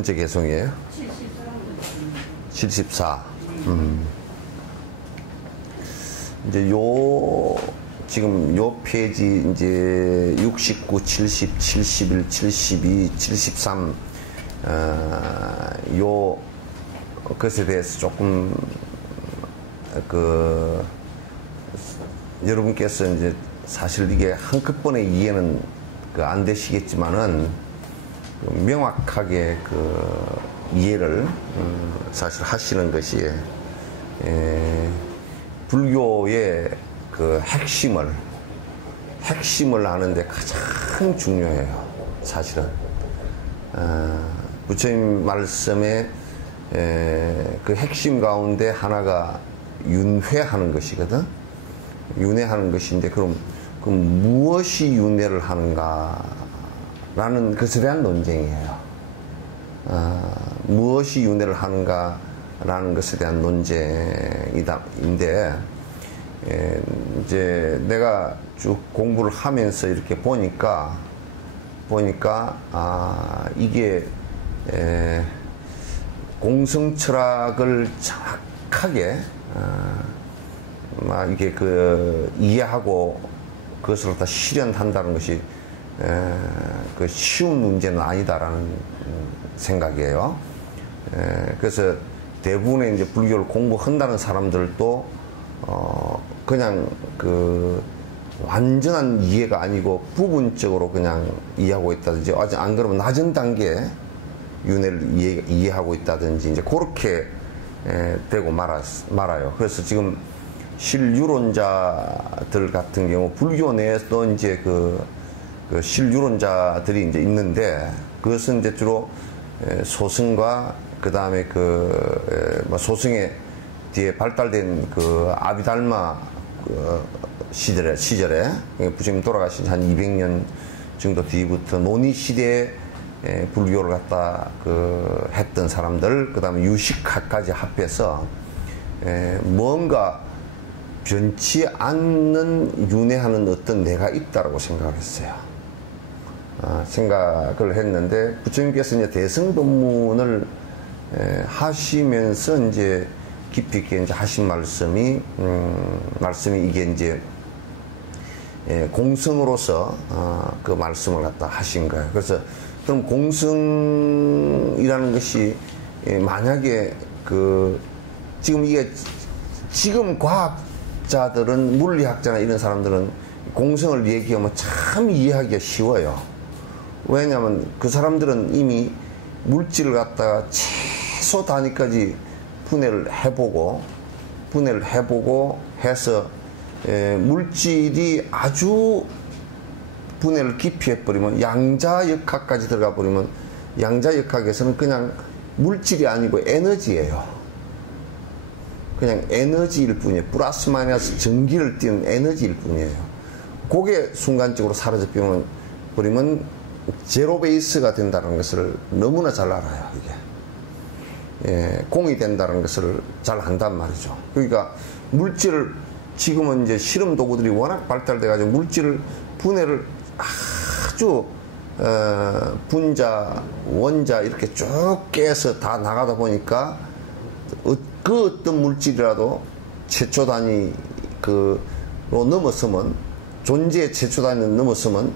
번째 개송이에요? 74. 이제 지금 요 페이지 이제 69, 70, 71, 72, 73, 요 것에 대해서 조금 여러분께서 이제 사실 이게 한꺼번에 이해는 안 되시겠지만은 명확하게 이해를 사실 하시는 것이 불교의 핵심을 아는데 가장 중요해요. 사실은 부처님 말씀에 그 핵심 가운데 하나가 윤회하는 것이거든. 윤회하는 것인데 그럼 무엇이 윤회를 하는가라는 것에 대한 논쟁이에요. 무엇이 윤회를 하는가라는 것에 대한 논쟁인데 이제 내가 쭉 공부를 하면서 이렇게 보니까 이게 공성 철학을 정확하게 이게 이해하고 그것을 다 실현한다는 것이 쉬운 문제는 아니다라는 생각이에요. 그래서 대부분의 이제 불교를 공부한다는 사람들도 그냥 완전한 이해가 아니고 부분적으로 그냥 이해하고 있다든지, 아직 안 그러면 낮은 단계에 윤회를 이해하고 있다든지 이제 그렇게 되고 말아요. 그래서 지금 실유론자들 같은 경우 불교 내에서도 이제 그 실유론자들이 이제 있는데, 그것은 이제 주로 소승과 그 다음에 소승의 뒤에 발달된 아비달마 시절에 부처님 돌아가신 한 200년 정도 뒤부터 논의 시대에 불교를 갖다 했던 사람들, 그 다음에 유식학까지 합해서 뭔가 변치 않는 윤회하는 어떤 내가 있다라고 생각했어요. 생각을 했는데, 부처님께서 이제 대승법문을 하시면서 이제 깊이 있게 이제 하신 말씀이 이게 이제 공성으로서 그 말씀을 갖다 하신 거예요. 그래서 그럼 공성이라는 것이 만약에 지금 과학자들은, 물리학자나 이런 사람들은 공성을 얘기하면 참 이해하기가 쉬워요. 왜냐하면 그 사람들은 이미 물질을 갖다가 최소 단위까지 분해를 해보고 해서 물질이 아주 분해를 깊이 해버리면 양자역학까지 들어가 버리면, 양자역학에서는 그냥 물질이 아니고 에너지예요. 그냥 에너지일 뿐이에요. 플러스 마이너스 전기를 띠는 에너지일 뿐이에요. 그게 순간적으로 사라져 버리면 제로 베이스가 된다는 것을 너무나 잘 알아요. 이게 공이 된다는 것을 잘 안단 말이죠. 그러니까 물질을, 지금은 이제 실험 도구들이 워낙 발달돼 가지고 물질을 분해를 아주 분자, 원자 이렇게 쭉 깨서 다 나가다 보니까 그 어떤 물질이라도 최초 단위로 넘어서면, 존재의 최초 단위를 넘어서면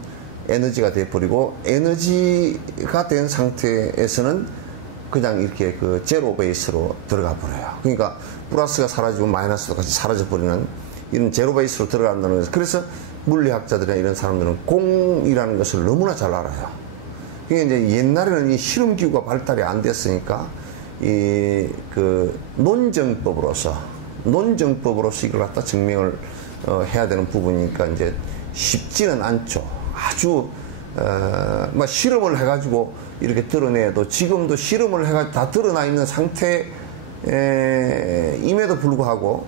에너지가 돼버리고, 에너지가 된 상태에서는 그냥 이렇게 제로 베이스로 들어가 버려요. 그러니까 플러스가 사라지고 마이너스도 같이 사라져 버리는 이런 제로 베이스로 들어간다는 거죠. 그래서 물리학자들이나 이런 사람들은 공이라는 것을 너무나 잘 알아요. 그러니까 이제 옛날에는 이 실험기구가 발달이 안 됐으니까 논정법으로서 이걸 갖다 증명을 해야 되는 부분이니까 이제 쉽지는 않죠. 아주 실험을 해가지고 이렇게 드러내도, 지금도 실험을 해가지고 다 드러나 있는 상태임에도 불구하고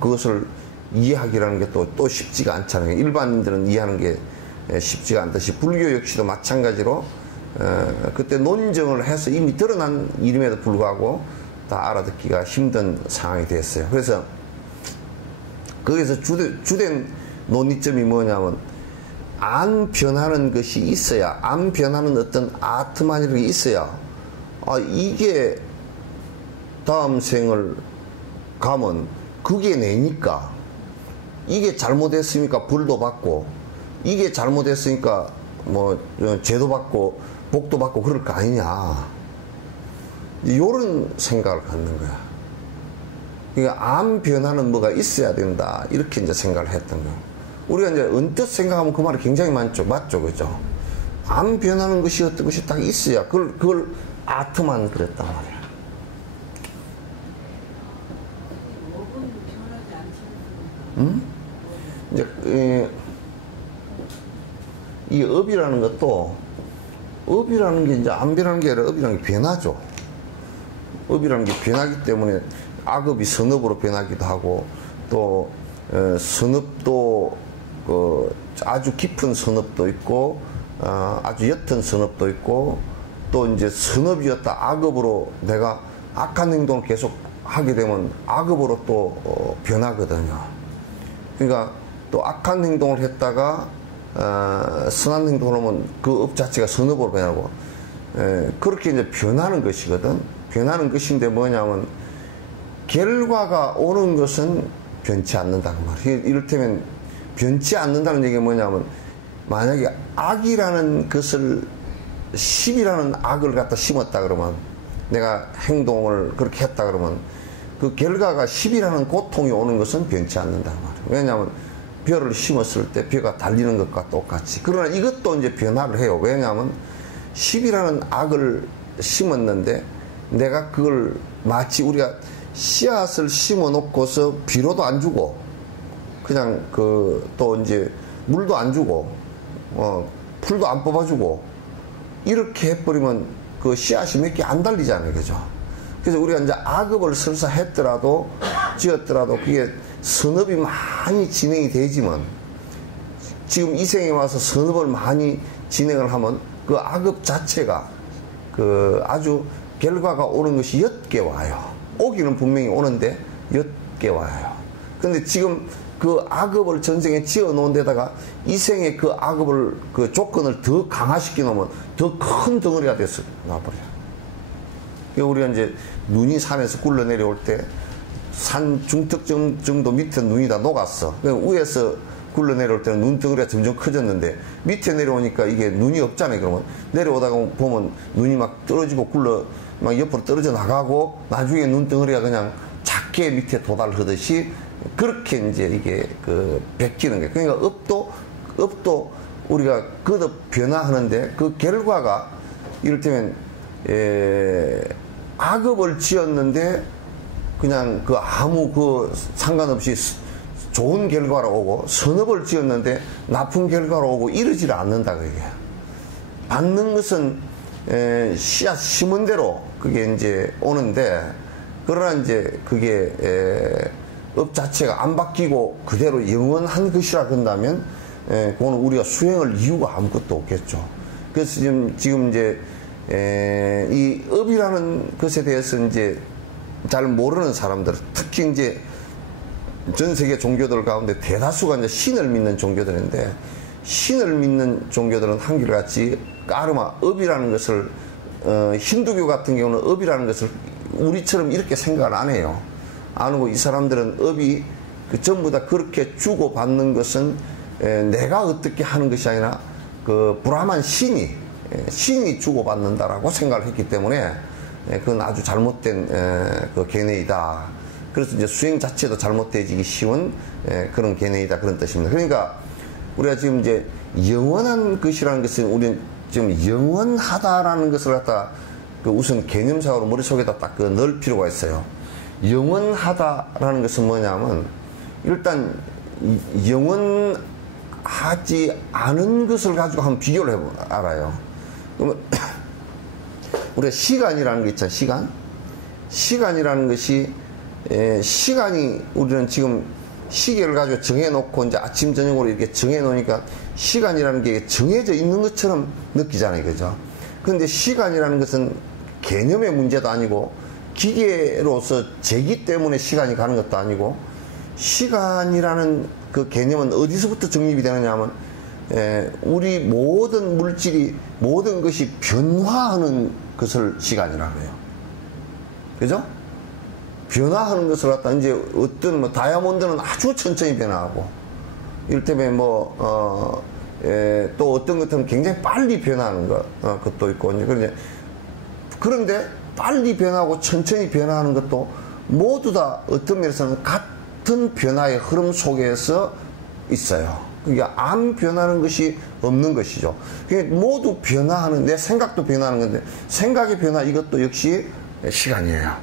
그것을 이해하기라는 게 또 쉽지가 않잖아요. 일반인들은 이해하는 게 쉽지가 않듯이 불교 역시도 마찬가지로 그때 논증을 해서 이미 드러난 일임에도 불구하고 다 알아듣기가 힘든 상황이 됐어요. 그래서 거기서 주된 논의점이 뭐냐면, 안 변하는 것이 있어야, 안 변하는 어떤 아트만이라는 게 있어야 아, 이게 다음 생을 가면 그게 내니까, 이게 잘못했으니까 벌도 받고, 이게 잘못했으니까 뭐 죄도 받고 복도 받고 그럴 거 아니냐, 이런 생각을 갖는 거야. 그러니까 암 변화는 뭐가 있어야 된다, 이렇게 이제 생각을 했던 거야. 우리가 이제 언뜻 생각하면 그 말이 굉장히 맞죠, 그죠? 암 변하는 것이 어떤 것이 딱 있어야 그걸 아트만 그랬단 말이야. 응? 이제 이 업이라는 것도, 업이라는 게 이제 안 변하는 게 아니라 업이라는 게 변하죠. 업이라는 게 변하기 때문에 악업이 선업으로 변하기도 하고, 또 선업도 아주 깊은 선업도 있고, 아주 옅은 선업도 있고, 또 이제 선업이었다 악업으로 내가 악한 행동을 계속 하게 되면 악업으로 또 변하거든요. 그러니까 또 악한 행동을 했다가 선한 행동을 하면 그 업 자체가 선업으로 변하고, 그렇게 이제 변하는 것이거든. 변하는 것인데 뭐냐면, 결과가 오는 것은 변치 않는다 그 말이에요. 이를테면 변치 않는다는 얘기가 뭐냐면, 만약에 악이라는 것을, 10이라는 악을 갖다 심었다 그러면, 내가 행동을 그렇게 했다 그러면 그 결과가 10이라는 고통이 오는 것은 변치 않는다 그 말이에요. 왜냐하면 벼를 심었을 때 벼가 달리는 것과 똑같이. 그러나 이것도 이제 변화를 해요. 왜냐하면 10이라는 악을 심었는데, 내가 그걸 마치 우리가 씨앗을 심어 놓고서 비료도 안 주고, 그냥 또 이제 물도 안 주고, 풀도 안 뽑아주고, 이렇게 해버리면 그 씨앗이 몇 개 안 달리잖아요. 그죠? 그래서 우리가 이제 악업을 설사 했더라도, 지었더라도, 그게 선업이 많이 진행이 되지만, 지금 이 생에 와서 선업을 많이 진행을 하면 그 악업 자체가 아주 결과가 오는 것이 옅게 와요. 오기는 분명히 오는데 옅게 와요. 근데 지금 그 악업을 전생에 지어 놓은 데다가 이 생에 그 악업을, 그 조건을 더 강화시켜 놓으면 더 큰 덩어리가 돼서 나와버려요. 우리가 이제 눈이 산에서 굴러 내려올 때 산 중턱 정도 밑에 눈이 다 녹았어. 위에서 굴러 내려올 때는 눈덩어리가 점점 커졌는데, 밑에 내려오니까 이게 눈이 없잖아요. 그러면 내려오다가 보면 눈이 막 떨어지고 막 옆으로 떨어져 나가고, 나중에 눈덩어리가 그냥 작게 밑에 도달하듯이 그렇게 이제 이게 베끼는 거예요. 그러니까 업도 우리가 거듭 변화하는데, 그 결과가 이를테면 악업을 지었는데 그냥 아무 상관없이 좋은 결과로 오고, 선업을 지었는데 나쁜 결과로 오고, 이러지를 않는다 그게. 받는 것은 씨앗 심은 대로 그게 이제 오는데, 그러나 이제 그게 업 자체가 안 바뀌고 그대로 영원한 것이라 그런다면, 그거는 우리가 수행할 이유가 아무것도 없겠죠. 그래서 지금 이제 이 업이라는 것에 대해서 이제 잘 모르는 사람들, 특히 이제 전 세계 종교들 가운데 대다수가 이제 신을 믿는 종교들인데, 신을 믿는 종교들은 한결같이 까르마, 업이라는 것을, 힌두교 같은 경우는 업이라는 것을 우리처럼 이렇게 생각을 안 해요. 안 하고, 이 사람들은 업이 전부 다 그렇게 주고받는 것은 내가 어떻게 하는 것이 아니라 브라만 신이 주고받는다라고 생각을 했기 때문에, 그건 아주 잘못된 견해이다. 그래서 이제 수행 자체도 잘못되기 쉬운 그런 견해이다, 그런 뜻입니다. 그러니까 우리가 지금 이제 영원한 것이라는 것은, 우리는 지금 영원하다라는 것을 갖다 우선 개념상으로 머릿속에다 딱 넣을 필요가 있어요. 영원하다라는 것은 뭐냐면, 일단 영원하지 않은 것을 가지고 한번 비교를 해보면 알아요. 그러면 우리가 시간이라는 게 있잖아요. 시간이라는 것이, 시간이, 우리는 지금 시계를 가지고 정해놓고 이제 아침 저녁으로 이렇게 정해놓으니까 시간이라는 게 정해져 있는 것처럼 느끼잖아요. 그죠? 그런데 시간이라는 것은 개념의 문제도 아니고, 기계로서 재기 때문에 시간이 가는 것도 아니고, 시간이라는 그 개념은 어디서부터 정립이 되느냐 하면, 우리 모든 물질이, 모든 것이 변화하는 것을 시간이라고 해요. 그죠? 변화하는 것을 갖다 이제 어떤 뭐 다이아몬드는 아주 천천히 변화하고, 이를테면 뭐, 또 어떤 것들은 굉장히 빨리 변하는 것도 있고, 이제 그런데 빨리 변하고 천천히 변화하는 것도 모두 다 어떤 면에서는 같은 변화의 흐름 속에서 있어요. 그러니까 안 변하는 것이 없는 것이죠. 그러니까 모두 변화하는, 내 생각도 변하는 건데, 생각의 변화, 이것도 역시 시간이에요.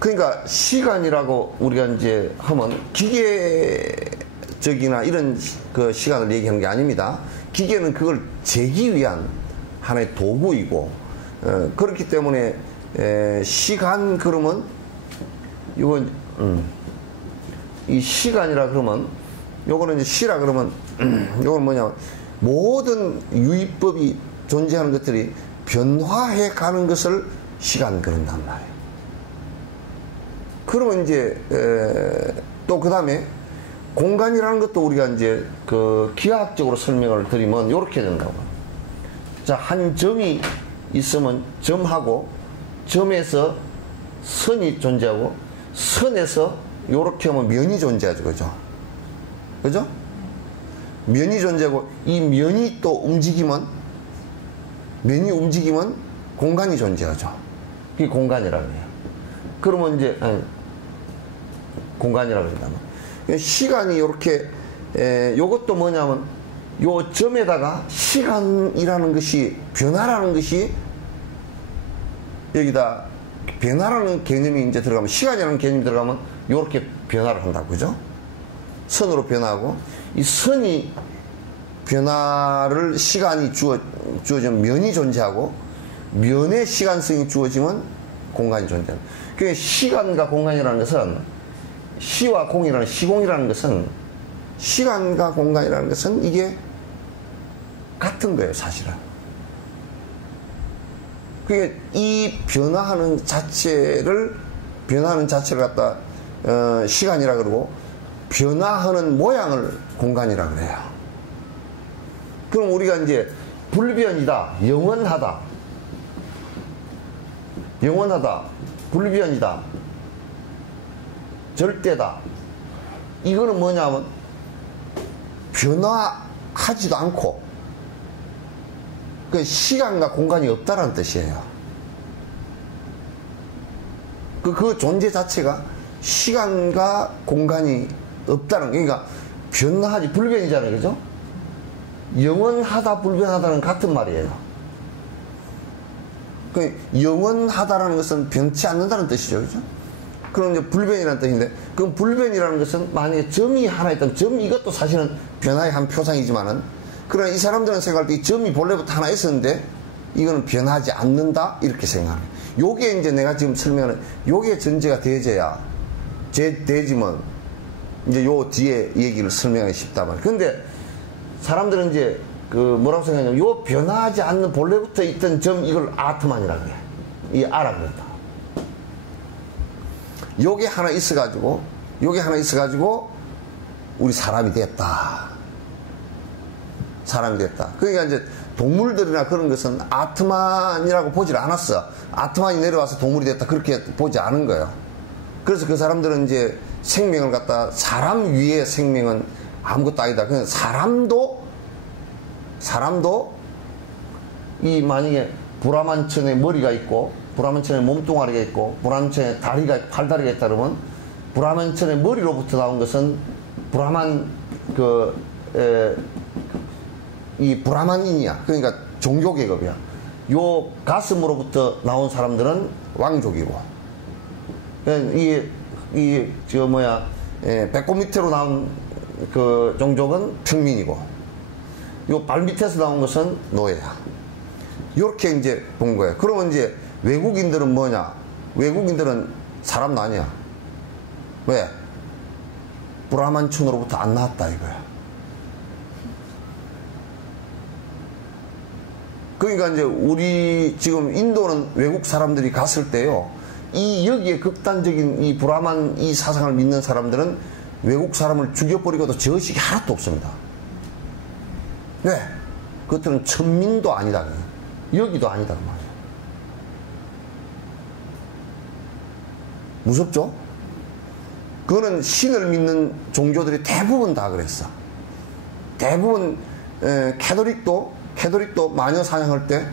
그러니까 시간이라고 우리가 이제 하면 기계적이나 이런 그 시간을 얘기하는 게 아닙니다. 기계는 그걸 재기 위한 하나의 도구이고, 그렇기 때문에 시간 그러면 이건 이 시간이라 그러면 요거는 이제 시라 그러면 요건 뭐냐면 모든 유의법이 존재하는 것들이 변화해 가는 것을 시간 그런단 말이에요. 그러면 이제 또 그 다음에 공간이라는 것도 우리가 이제 그 기하학적으로 설명을 드리면 이렇게 된다고. 자, 한 점이 있으면 점하고, 점에서 선이 존재하고, 선에서 요렇게 하면 면이 존재하죠. 그죠? 그죠? 면이 존재하고, 이 면이 또 움직이면, 면이 움직이면 공간이 존재하죠. 그게 공간이라고 해요. 그러면 이제, 공간이라고 한다면. 시간이 요렇게, 요것도 뭐냐면, 요 점에다가 시간이라는 것이, 변화라는 것이, 여기다, 변화라는 개념이 이제 들어가면, 시간이라는 개념이 들어가면, 요렇게 변화를 한다고, 그죠? 선으로 변화하고, 이 선이 변화를, 시간이 주어지면 면이 존재하고, 면의 시간성이 주어지면 공간이 존재합니다. 그러니까 시간과 공간이라는 것은, 시와 공이라는, 시공이라는 것은, 시간과 공간이라는 것은 이게 같은 거예요, 사실은. 그게 이 변화하는 자체를 갖다, 시간이라 그러고, 변화하는 모양을 공간이라 그래요. 그럼 우리가 이제 불변이다, 영원하다, 불변이다, 절대다. 이거는 뭐냐면 변화하지도 않고 그 시간과 공간이 없다라는 뜻이에요. 그 존재 자체가 시간과 공간이 없다는, 그러니까 변화하지, 불변이잖아요. 그죠? 영원하다, 불변하다는 같은 말이에요. 그 영원하다라는 것은 변치 않는다는 뜻이죠. 그죠? 그럼 이제 불변이라는 뜻인데, 그럼 불변이라는 것은 만약에 점이 하나 있다면, 점 이것도 사실은 변화의 한 표상이지만은, 그러나 이 사람들은 생각할 때 이 점이 본래부터 하나 있었는데, 이거는 변하지 않는다? 이렇게 생각해요. 요게 이제 내가 지금 설명하는, 요게 전제가 되어져야, 되지면, 이제 요 뒤에 얘기를 설명하기 쉽다 말이에요. 근데, 사람들은 이제, 뭐라고 생각하냐면, 요 변하지 않는 본래부터 있던 점, 이걸 아트만이라고 해요. 이 아라 그랬다. 요게 하나 있어가지고, 우리 사람이 됐다. 그러니까 이제 동물들이나 그런 것은 아트만이라고 보질 않았어. 아트만이 내려와서 동물이 됐다. 그렇게 보지 않은 거예요. 그래서 그 사람들은 이제 생명을 갖다, 사람 위에 생명은 아무것도 아니다. 그냥 사람도 이 만약에 브라만천에 머리가 있고, 브라만천에 몸뚱아리가 있고, 브라만천에 팔다리가 있다 그러면, 브라만천의 머리로부터 나온 것은 브라만, 이 브라만인이야. 그러니까 종교계급이야. 요 가슴으로부터 나온 사람들은 왕족이고, 배꼽 밑으로 나온 그 종족은 평민이고, 요 발 밑에서 나온 것은 노예야. 요렇게 이제 본 거예요. 그러면 이제 외국인들은 뭐냐? 외국인들은 사람도 아니야. 왜? 브라만천으로부터 안 나왔다 이거야. 그러니까 이제 우리 지금 인도는 외국 사람들이 갔을 때요, 여기에 극단적인 이 브라만 이 사상을 믿는 사람들은 외국 사람을 죽여버리고도 저식이 하나도 없습니다. 왜? 그것들은 천민도 아니다. 여기도 아니다 그 말이에요. 무섭죠? 그거는 신을 믿는 종교들이 대부분 다 그랬어. 대부분 캐톨릭도 마녀 사냥할 때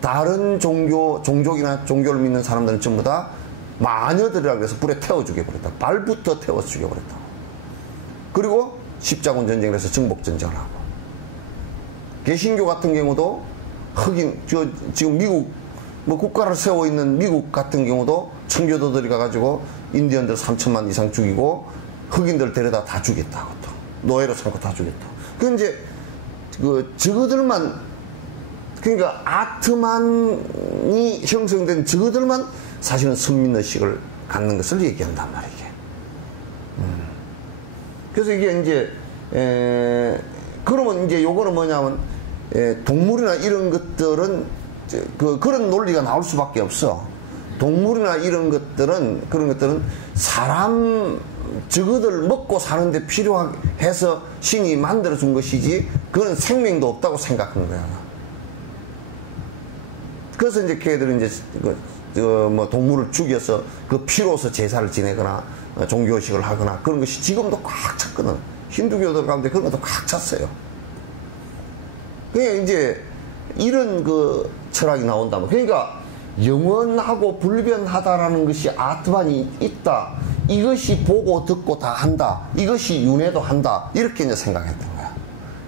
다른 종족이나 종교를 믿는 사람들은 전부 다 마녀들이라 그래서 불에 태워 죽여버렸다. 발부터 태워서 죽여버렸다. 그리고 십자군 전쟁을 해서 정복 전쟁을 하고, 개신교 같은 경우도 흑인, 지금 미국 뭐 국가를 세워 있는 미국 같은 경우도 청교도들이 가가지고 인디언들 3천만 이상 죽이고 흑인들 데려다 다 죽였다고, 또 노예로 삼고 다 죽였다고. 그 이제 저거들만, 그러니까 아트만이 형성된 저거들만 사실은 선민의식을 갖는 것을 얘기한단 말이에요. 그래서 이게 이제 그러면 이제 요거는 뭐냐면 동물이나 이런 것들은 그런 논리가 나올 수밖에 없어. 동물이나 이런 것들은, 그런 것들은 사람 저거들 먹고 사는데 필요해서 신이 만들어준 것이지 그건 생명도 없다고 생각한 거야. 그래서 이제 걔들은 이제 뭐 동물을 죽여서 그 피로서 제사를 지내거나 종교식을 하거나 그런 것이 지금도 꽉 찼거든. 힌두교들 가운데 그런 것도 꽉 찼어요. 그러니까 이제 이런 그 철학이 나온다면, 그러니까 영원하고 불변하다라는 것이 아트만이 있다. 이것이 보고 듣고 다 한다. 이것이 윤회도 한다. 이렇게 이제 생각했던 거야.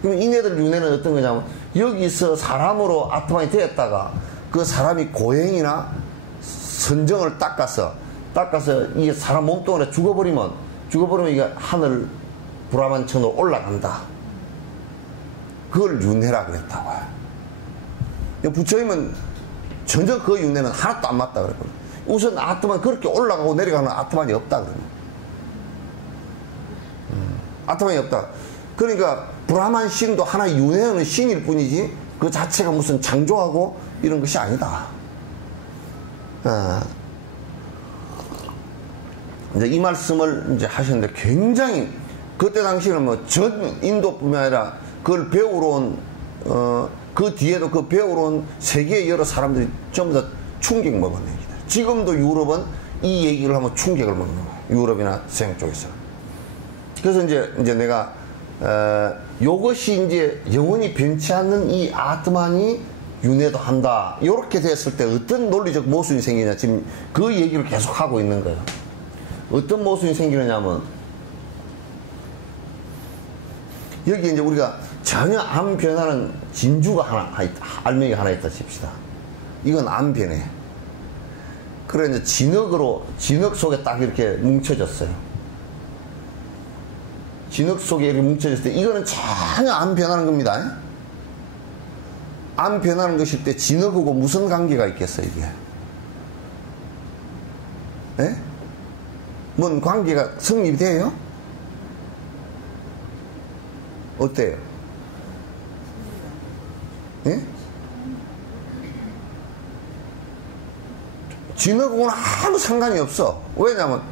그럼 이네들 윤회는 어떤 거냐면, 여기서 사람으로 아트만이 되었다가 그 사람이 고행이나 선정을 닦아서 이 사람 몸뚱아리 죽어버리면 이게 하늘 브라만천으로 올라간다. 그걸 윤회라 그랬다고요. 부처님은 전혀 그 윤회는 하나도 안 맞다 그랬거든요. 우선 아트만 그렇게 올라가고 내려가는 아트만이 없다 그러면. 아트만이 없다. 그러니까 브라만 신도 하나의 윤회하는 신일 뿐이지 그 자체가 무슨 창조하고 이런 것이 아니다. 이제 이 말씀을 이제 하셨는데, 굉장히 그때 당시에는 뭐 전 인도뿐만 아니라 그걸 배우러 온 그 뒤에도 그 배우러 온 세계의 여러 사람들이 전부 다 충격 먹은 얘기다. 지금도 유럽은 이 얘기를 하면 충격을 먹는 거야. 유럽이나 서양 쪽에서. 그래서 이제 내가 요것이 이제 영원히 변치 않는 이 아트만이 윤회도 한다. 이렇게 됐을 때 어떤 논리적 모순이 생기냐. 지금 그 얘기를 계속 하고 있는 거예요. 어떤 모순이 생기느냐면, 여기 이제 우리가 전혀 안 변하는 진주가 알맹이 하나 있다 칩시다. 이건 안 변해. 그래 이제 진흙 속에 딱 이렇게 뭉쳐졌어요. 진흙 속에 이렇게 뭉쳐졌을 때 이거는 전혀 안 변하는 겁니다. 안 변하는 것일 때 진흙하고 무슨 관계가 있겠어요, 이게? 예? 뭔 관계가 성립이 돼요? 어때요? 예? 진흙하고는 아무 상관이 없어. 왜냐면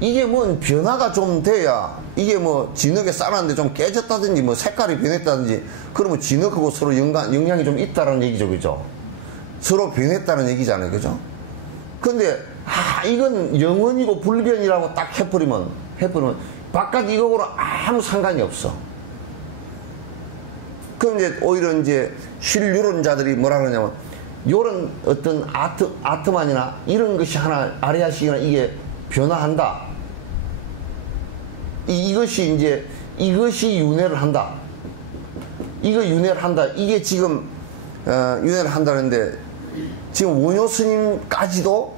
이게 뭔 변화가 좀 돼야, 이게 뭐 진흙에 쌓았는데 좀 깨졌다든지 뭐 색깔이 변했다든지 그러면 진흙하고 서로 영향이 좀 있다는 얘기죠, 그죠? 서로 변했다는 얘기잖아요, 그죠? 근데 이건 영원이고 불변이라고 딱 해버리면 바깥 이거하고는 아무 상관이 없어. 그럼 이제 오히려 이제 실유론자들이 뭐라 그러냐면, 요런 어떤 아트만이나 이런 것이 하나 아리아식이나 이게 변화한다. 이것이 윤회를 한다. 이거 윤회를 한다. 이게 지금 윤회를 한다는데, 지금 원효 스님까지도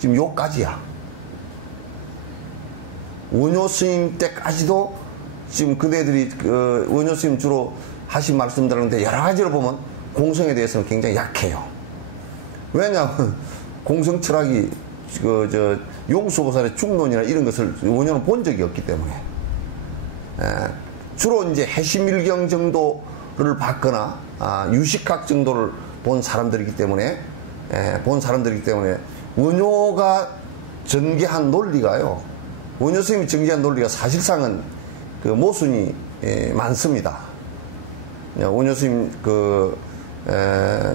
지금 요까지야. 원효 스님 때까지도 지금 그네들이 원효 스님 주로 하신 말씀들인데 여러 가지로 보면 공성에 대해서는 굉장히 약해요. 왜냐하면 공성 철학이 용수보살의 중론이나 이런 것을 원효는 본 적이 없기 때문에, 주로 이제 해시밀경 정도를 받거나 유식학 정도를 본 사람들이기 때문에 원효가 전개한 논리가요, 원효 스님이 전개한 논리가 사실상은 그 모순이 많습니다. 원효 스님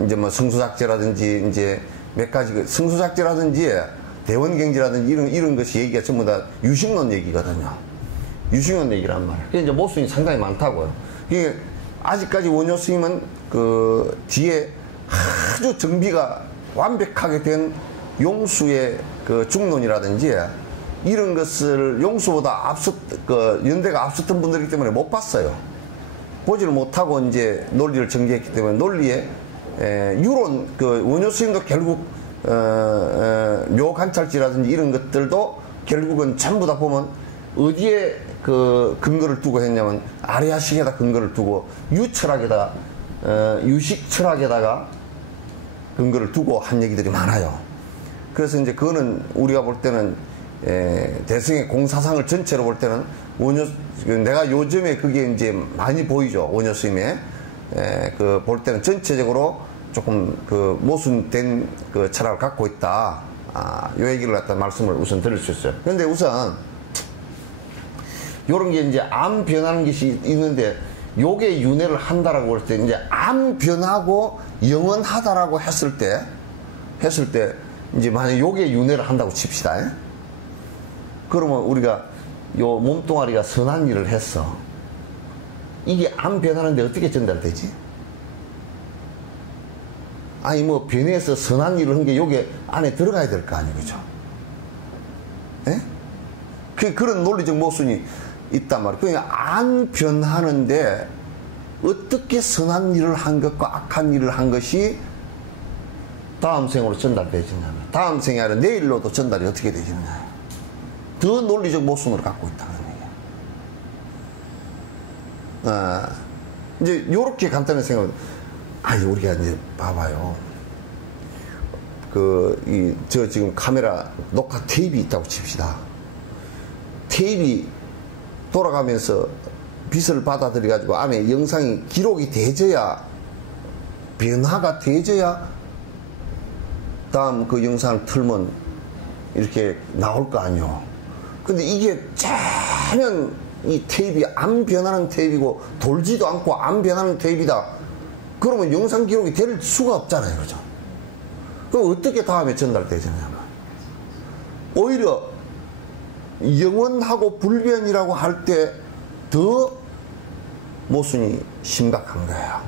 이제 뭐 성수작제라든지 이제 몇 가지 성수작제라든지 대원경제라든지 이런 것이 얘기가 전부 다 유식론 얘기거든요. 유식론 얘기란 말이에요. 그래서 이제 모순이 상당히 많다고요. 이게 아직까지 원효 스님은 그 뒤에 아주 정비가 완벽하게 된 용수의 그 중론이라든지 이런 것을 용수보다 그 연대가 앞섰던 분들이기 때문에 못 봤어요. 보지를 못하고 이제 논리를 전개했기 때문에 논리에 유론 그 원효 스님도 결국 묘관찰지라든지 이런 것들도 결국은 전부 다 보면 어디에 그 근거를 두고 했냐면 아리아식에다 근거를 두고 유철학에다 유식 철학에다가 근거를 두고 한 얘기들이 많아요. 그래서 이제 그거는 우리가 볼 때는 대승의 공사상을 전체로 볼 때는 내가 요즘에 그게 이제 많이 보이죠. 원효 스님의 그 볼 때는 전체적으로 조금 그 모순된 그 철학을 갖고 있다. 요 얘기를 갖다 말씀을 우선 드릴 수 있어요. 그런데 우선 요런 게 이제 암 변하는 것이 있는데 요게 윤회를 한다라고 할 때 이제 암 변하고 영원하다라고 했을 때 이제 만약 요게 윤회를 한다고 칩시다. 그러면 우리가 요 몸뚱아리가 선한 일을 했어. 이게 암 변하는데 어떻게 전달되지? 아니 뭐 변해서 선한 일을 한 게 요게 안에 들어가야 될 거 아니에요, 그죠? 예? 그런 논리적 모순이 있단 말이에요. 그러니까 안 변하는데 어떻게 선한 일을 한 것과 악한 일을 한 것이 다음 생으로 전달되지냐, 다음 생이 아니라 내일로도 전달이 어떻게 되지느냐, 더 논리적 모순을 갖고 있다는 얘기예요. 이제 요렇게 간단한 생각은, 우리가 이제 봐봐요. 저 지금 카메라 녹화 테이프 있다고 칩시다. 테이프 돌아가면서 빛을 받아들여 가지고 안에 영상이 기록이 되져야, 변화가 되져야 다음 그 영상을 틀면 이렇게 나올 거 아니요. 근데 이게 전혀 이 테이프가 안 변하는 테이프고 돌지도 않고 안 변하는 테이프다. 그러면 영상 기록이 될 수가 없잖아요, 그죠? 그럼 어떻게 다음에 전달되잖아요. 오히려 영원하고 불변이라고 할 때 더 모순이 심각한 거예요.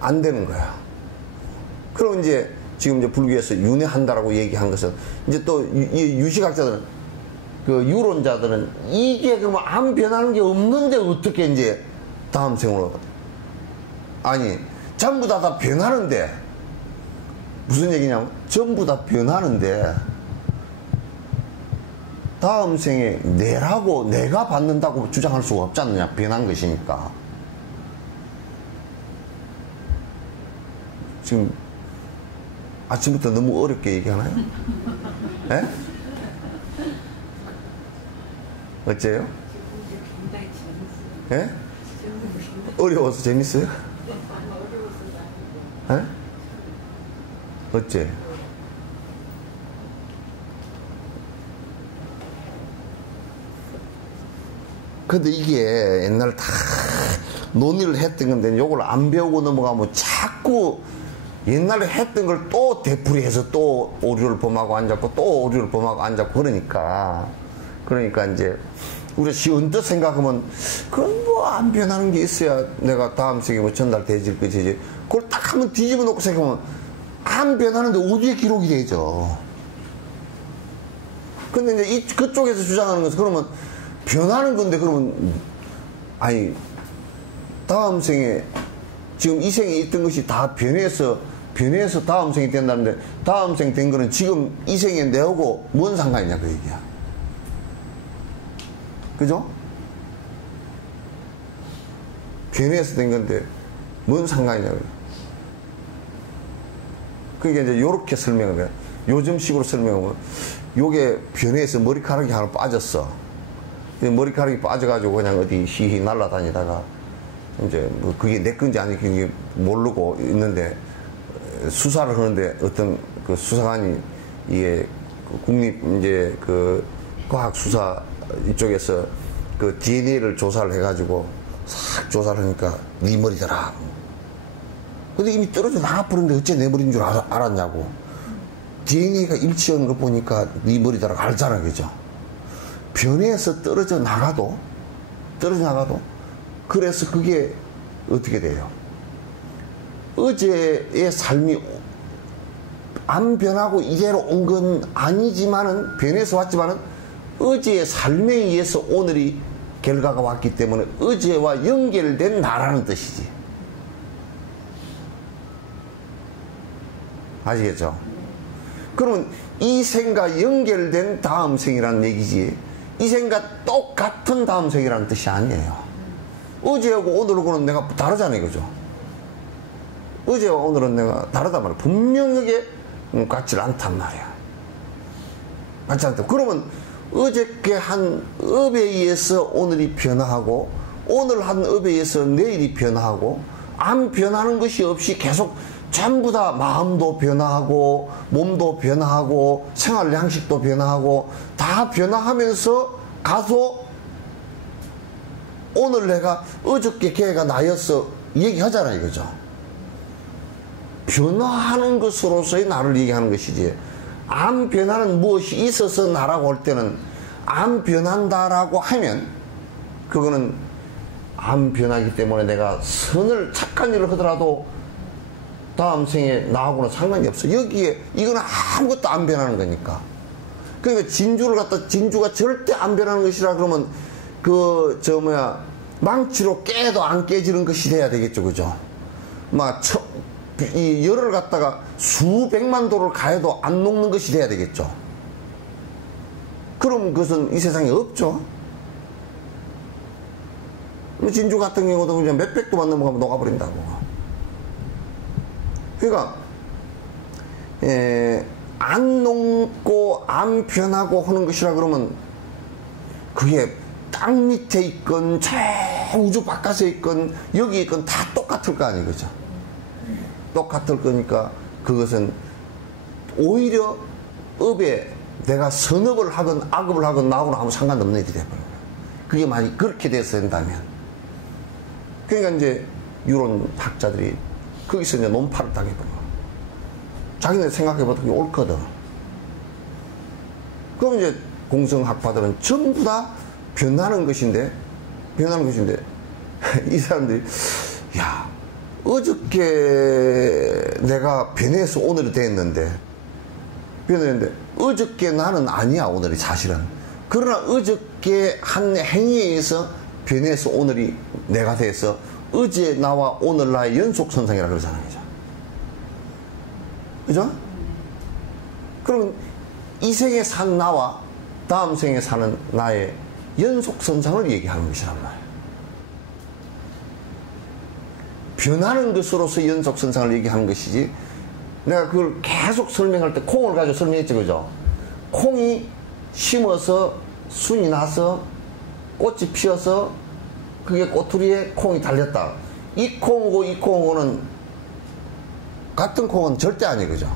안 되는 거예요. 그럼 이제 지금 이제 불교에서 윤회한다라고 얘기한 것은 이제 또 이 유식학자들은, 그 유론자들은 이게 그러면 안 변하는 게 없는데 어떻게 이제 다음 생으로, 아니 전부 다 변하는데, 무슨 얘기냐면 전부 다 변하는데 다음 생에 내가 받는다고 주장할 수가 없지 않느냐, 변한 것이니까. 지금 아침부터 너무 어렵게 얘기하나요? 예? 어째요? 예? 어려워서 재밌어요? 예? 어째? 근데 이게 옛날 다 논의를 했던 건데 요걸 안 배우고 넘어가면 자꾸 옛날에 했던 걸 또 되풀이해서 또 오류를 범하고 앉았고 또 오류를 범하고 앉았고 그러니까 이제 우리가 언뜻 생각하면 그건 뭐 안 변하는 게 있어야 내가 다음 생에 뭐 전달되질 거지. 그걸 딱 한번 뒤집어 놓고 생각하면 안 변하는데 어디에 기록이 되죠. 근데 이제 그쪽에서 주장하는 것은 그러면 변하는 건데, 그러면 아니 다음 생에 지금 이 생에 있던 것이 다 변해서 다음 생이 된다는데 다음 생 된 거는 지금 이 생에 내하고 뭔 상관이냐 그 얘기야. 그죠? 변해서 된 건데 뭔 상관이냐고요. 그러니까 이제 요렇게 설명을 해요. 요즘식으로 설명하면 요게 변해서 머리카락이 하나 빠졌어. 머리카락이 빠져가지고 그냥 어디 히히 날아다니다가 이제 뭐 그게 내 건지 아닌지 그게 모르고 있는데 수사를 하는데 어떤 그 수사관이 이게 국립 이제 그 과학수사 이쪽에서 그 DNA를 조사를 해가지고 싹 조사를 하니까 네 머리더라. 근데 이미 떨어져 나가버렸는데 어째 내 머리인 줄 알았냐고. DNA가 일치하는 거 보니까 네 머리다라고 알잖아, 그죠? 변해서 떨어져 나가도 그래서 그게 어떻게 돼요? 어제의 삶이 안 변하고 이대로 온 건 아니지만은, 변해서 왔지만은 어제의 삶에 의해서 오늘이 결과가 왔기 때문에 어제와 연결된 나라는 뜻이지. 아시겠죠? 그러면 이 생과 연결된 다음 생이라는 얘기지, 이 생과 똑같은 다음 생이라는 뜻이 아니에요. 어제하고 오늘하고는 내가 다르잖아요, 그죠? 어제와 오늘은 내가 다르단 말이야. 분명하게 같지 않단 말이야. 같지 않다. 그러면 어저께 한 업에 의해서 오늘이 변화하고, 오늘 한 업에 의해서 내일이 변화하고, 안 변하는 것이 없이 계속 전부 다 마음도 변화하고, 몸도 변화하고, 생활 양식도 변화하고, 다 변화하면서 가서 오늘 내가 어저께 걔가 나였어 얘기하잖아요, 그죠? 변화하는 것으로서의 나를 얘기하는 것이지, 안 변하는 무엇이 있어서 나라고 할 때는, 안 변한다라고 하면 그거는 안 변하기 때문에 내가 선을, 착한 일을 하더라도 다음 생에 나하고는 상관이 없어. 여기에 이거는 아무것도 안 변하는 거니까. 그러니까 진주를 갖다, 진주가 절대 안 변하는 것이라 그러면 망치로 깨도 안 깨지는 것이 돼야 되겠죠, 그죠? 이 열을 갖다가 수백만 도를 가해도 안 녹는 것이 돼야 되겠죠. 그럼 그것은 이 세상에 없죠. 진주 같은 경우도 그냥 몇백 도만 넘어가면 녹아버린다고. 그러니까 안 녹고 안 변하고 하는 것이라 그러면 그게 땅 밑에 있건 저 우주 바깥에 있건 여기에 있건 다 똑같을 거 아니에요, 그죠? 똑같을 거니까 그것은 오히려 업에 내가 선업을 하건 악업을 하건 나하고는 아무 상관없는 일이 돼버려요. 그게 만약 그렇게 돼서 된다면. 그러니까 이제 이런 학자들이 거기서 이제 논파를 당해버려. 자기네 생각해봐도 그게 옳거든. 그럼 이제 공성학파들은 전부 다 변하는 것인데 이 사람들이, 야, 어저께 내가 변해서 오늘이 됐는데, 어저께 나는 아니야, 오늘이 사실은. 그러나 어저께 한 행위에 의해서 변해서 오늘이 내가 돼서 어제 나와 오늘 나의 연속선상이라 그러잖아요, 그죠? 그죠? 그러면 이 생에 산 나와 다음 생에 사는 나의 연속선상을 얘기하는 것이란 말이에요. 변하는 것으로서 연속선상을 얘기하는 것이지, 내가 그걸 계속 설명할 때 콩을 가지고 설명했죠, 그죠? 콩이 심어서 순이 나서 꽃이 피어서 그게 꼬투리에 콩이 달렸다. 이 콩하고 이 콩하고는 같은 콩은 절대 아니에요, 그죠?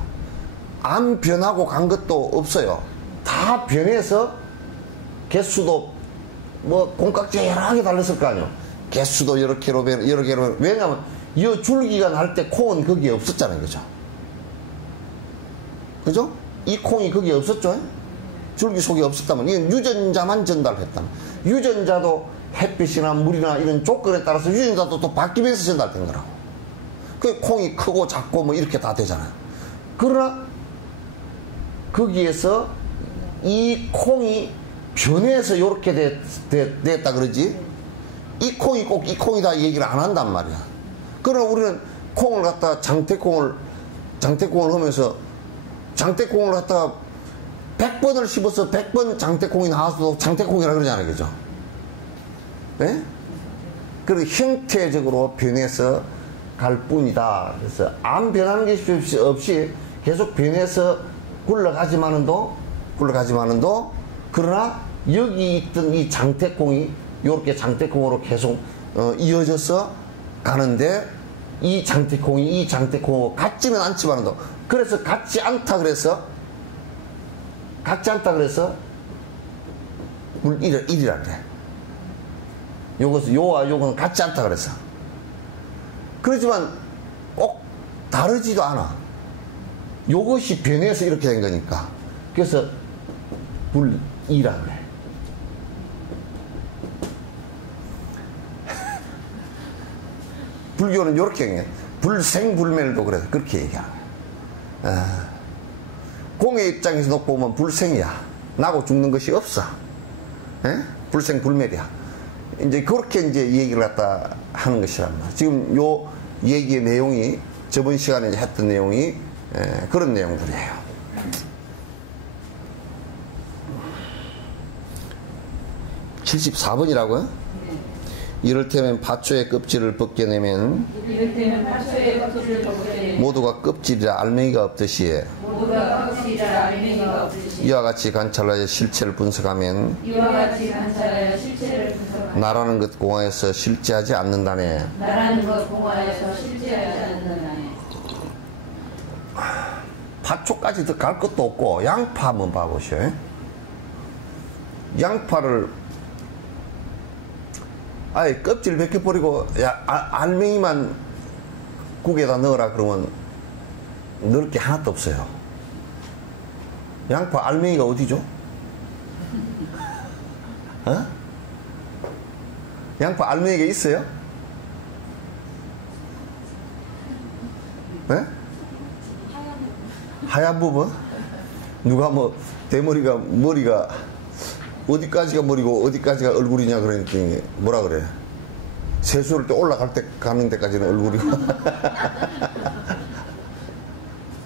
안 변하고 간 것도 없어요. 다 변해서 개수도 콩깍지에 여러 개 달렸을 거 아니에요. 개수도 여러 개로, 왜냐하면 이 줄기가 날 때 콩은 거기에 없었잖아요, 그죠? 그죠? 이 콩이 거기에 없었죠? 줄기 속에 없었다면, 이건 유전자만 전달했다면, 유전자도 햇빛이나 물이나 이런 조건에 따라서 유전자도 또 바뀌면서 전달된 거라고. 그 콩이 크고 작고 이렇게 다 되잖아요. 그러나 거기에서 이 콩이 변해서 이렇게 됐다 그러지, 이 콩이 꼭 이 콩이다 얘기를 안 한단 말이야. 그러나 우리는 콩을 갖다 장태콩을 하면서 장태콩을 갖다가 100번을 씹어서 100번 장태콩이 나와서도 장태콩이라 그러잖아요, 그죠? 네? 그리고 형태적으로 변해서 갈 뿐이다. 그래서 안 변하는 것이 없이 계속 변해서 굴러가지만은도 그러나 여기 있던 이 장태콩이 요렇게 장태콩으로 계속 이어져서 가는데, 이 장태콩하고 같지는 않지만도, 그래서 같지 않다 그래서 일이라 그래. 요와 요거는 같지 않다 그래서. 그렇지만 꼭 다르지도 않아. 요것이 변해서 이렇게 된 거니까. 그래서 불이라고 해. 불교는 이렇게 얘기해. 불생불멸도 그래서 그렇게 얘기하는 거야. 공의 입장에서 놓고 보면 불생이야. 나고 죽는 것이 없어. 에? 불생불멸이야. 이제 그렇게 이제 얘기를 갖다 하는 것이란 말이야. 지금 요 얘기의 내용이 저번 시간에 했던 내용이 그런 내용들이에요. (74번이라고요) 이를테면 파초의 껍질을 벗겨내면 모두가 껍질이라 알맹이가 없듯이 이와 같이 관찰하여 실체를 분석하면 나라는 것 공화에서 실제하지 않는다네. 파초까지 더 갈 것도 없고 양파 한번 봐보시오. 양파를 아예 껍질 벗겨버리고 알맹이만 국에다 넣어라 그러면 넣을 게 하나도 없어요. 양파 알맹이가 어디죠? 어? 양파 알맹이가 있어요? 네? 하얀 부분? 누가 뭐 머리가 어디까지가 머리고 어디까지가 얼굴이냐 그러니까 뭐라 그래? 세수할 때 올라갈 때 가는 데까지는 얼굴이고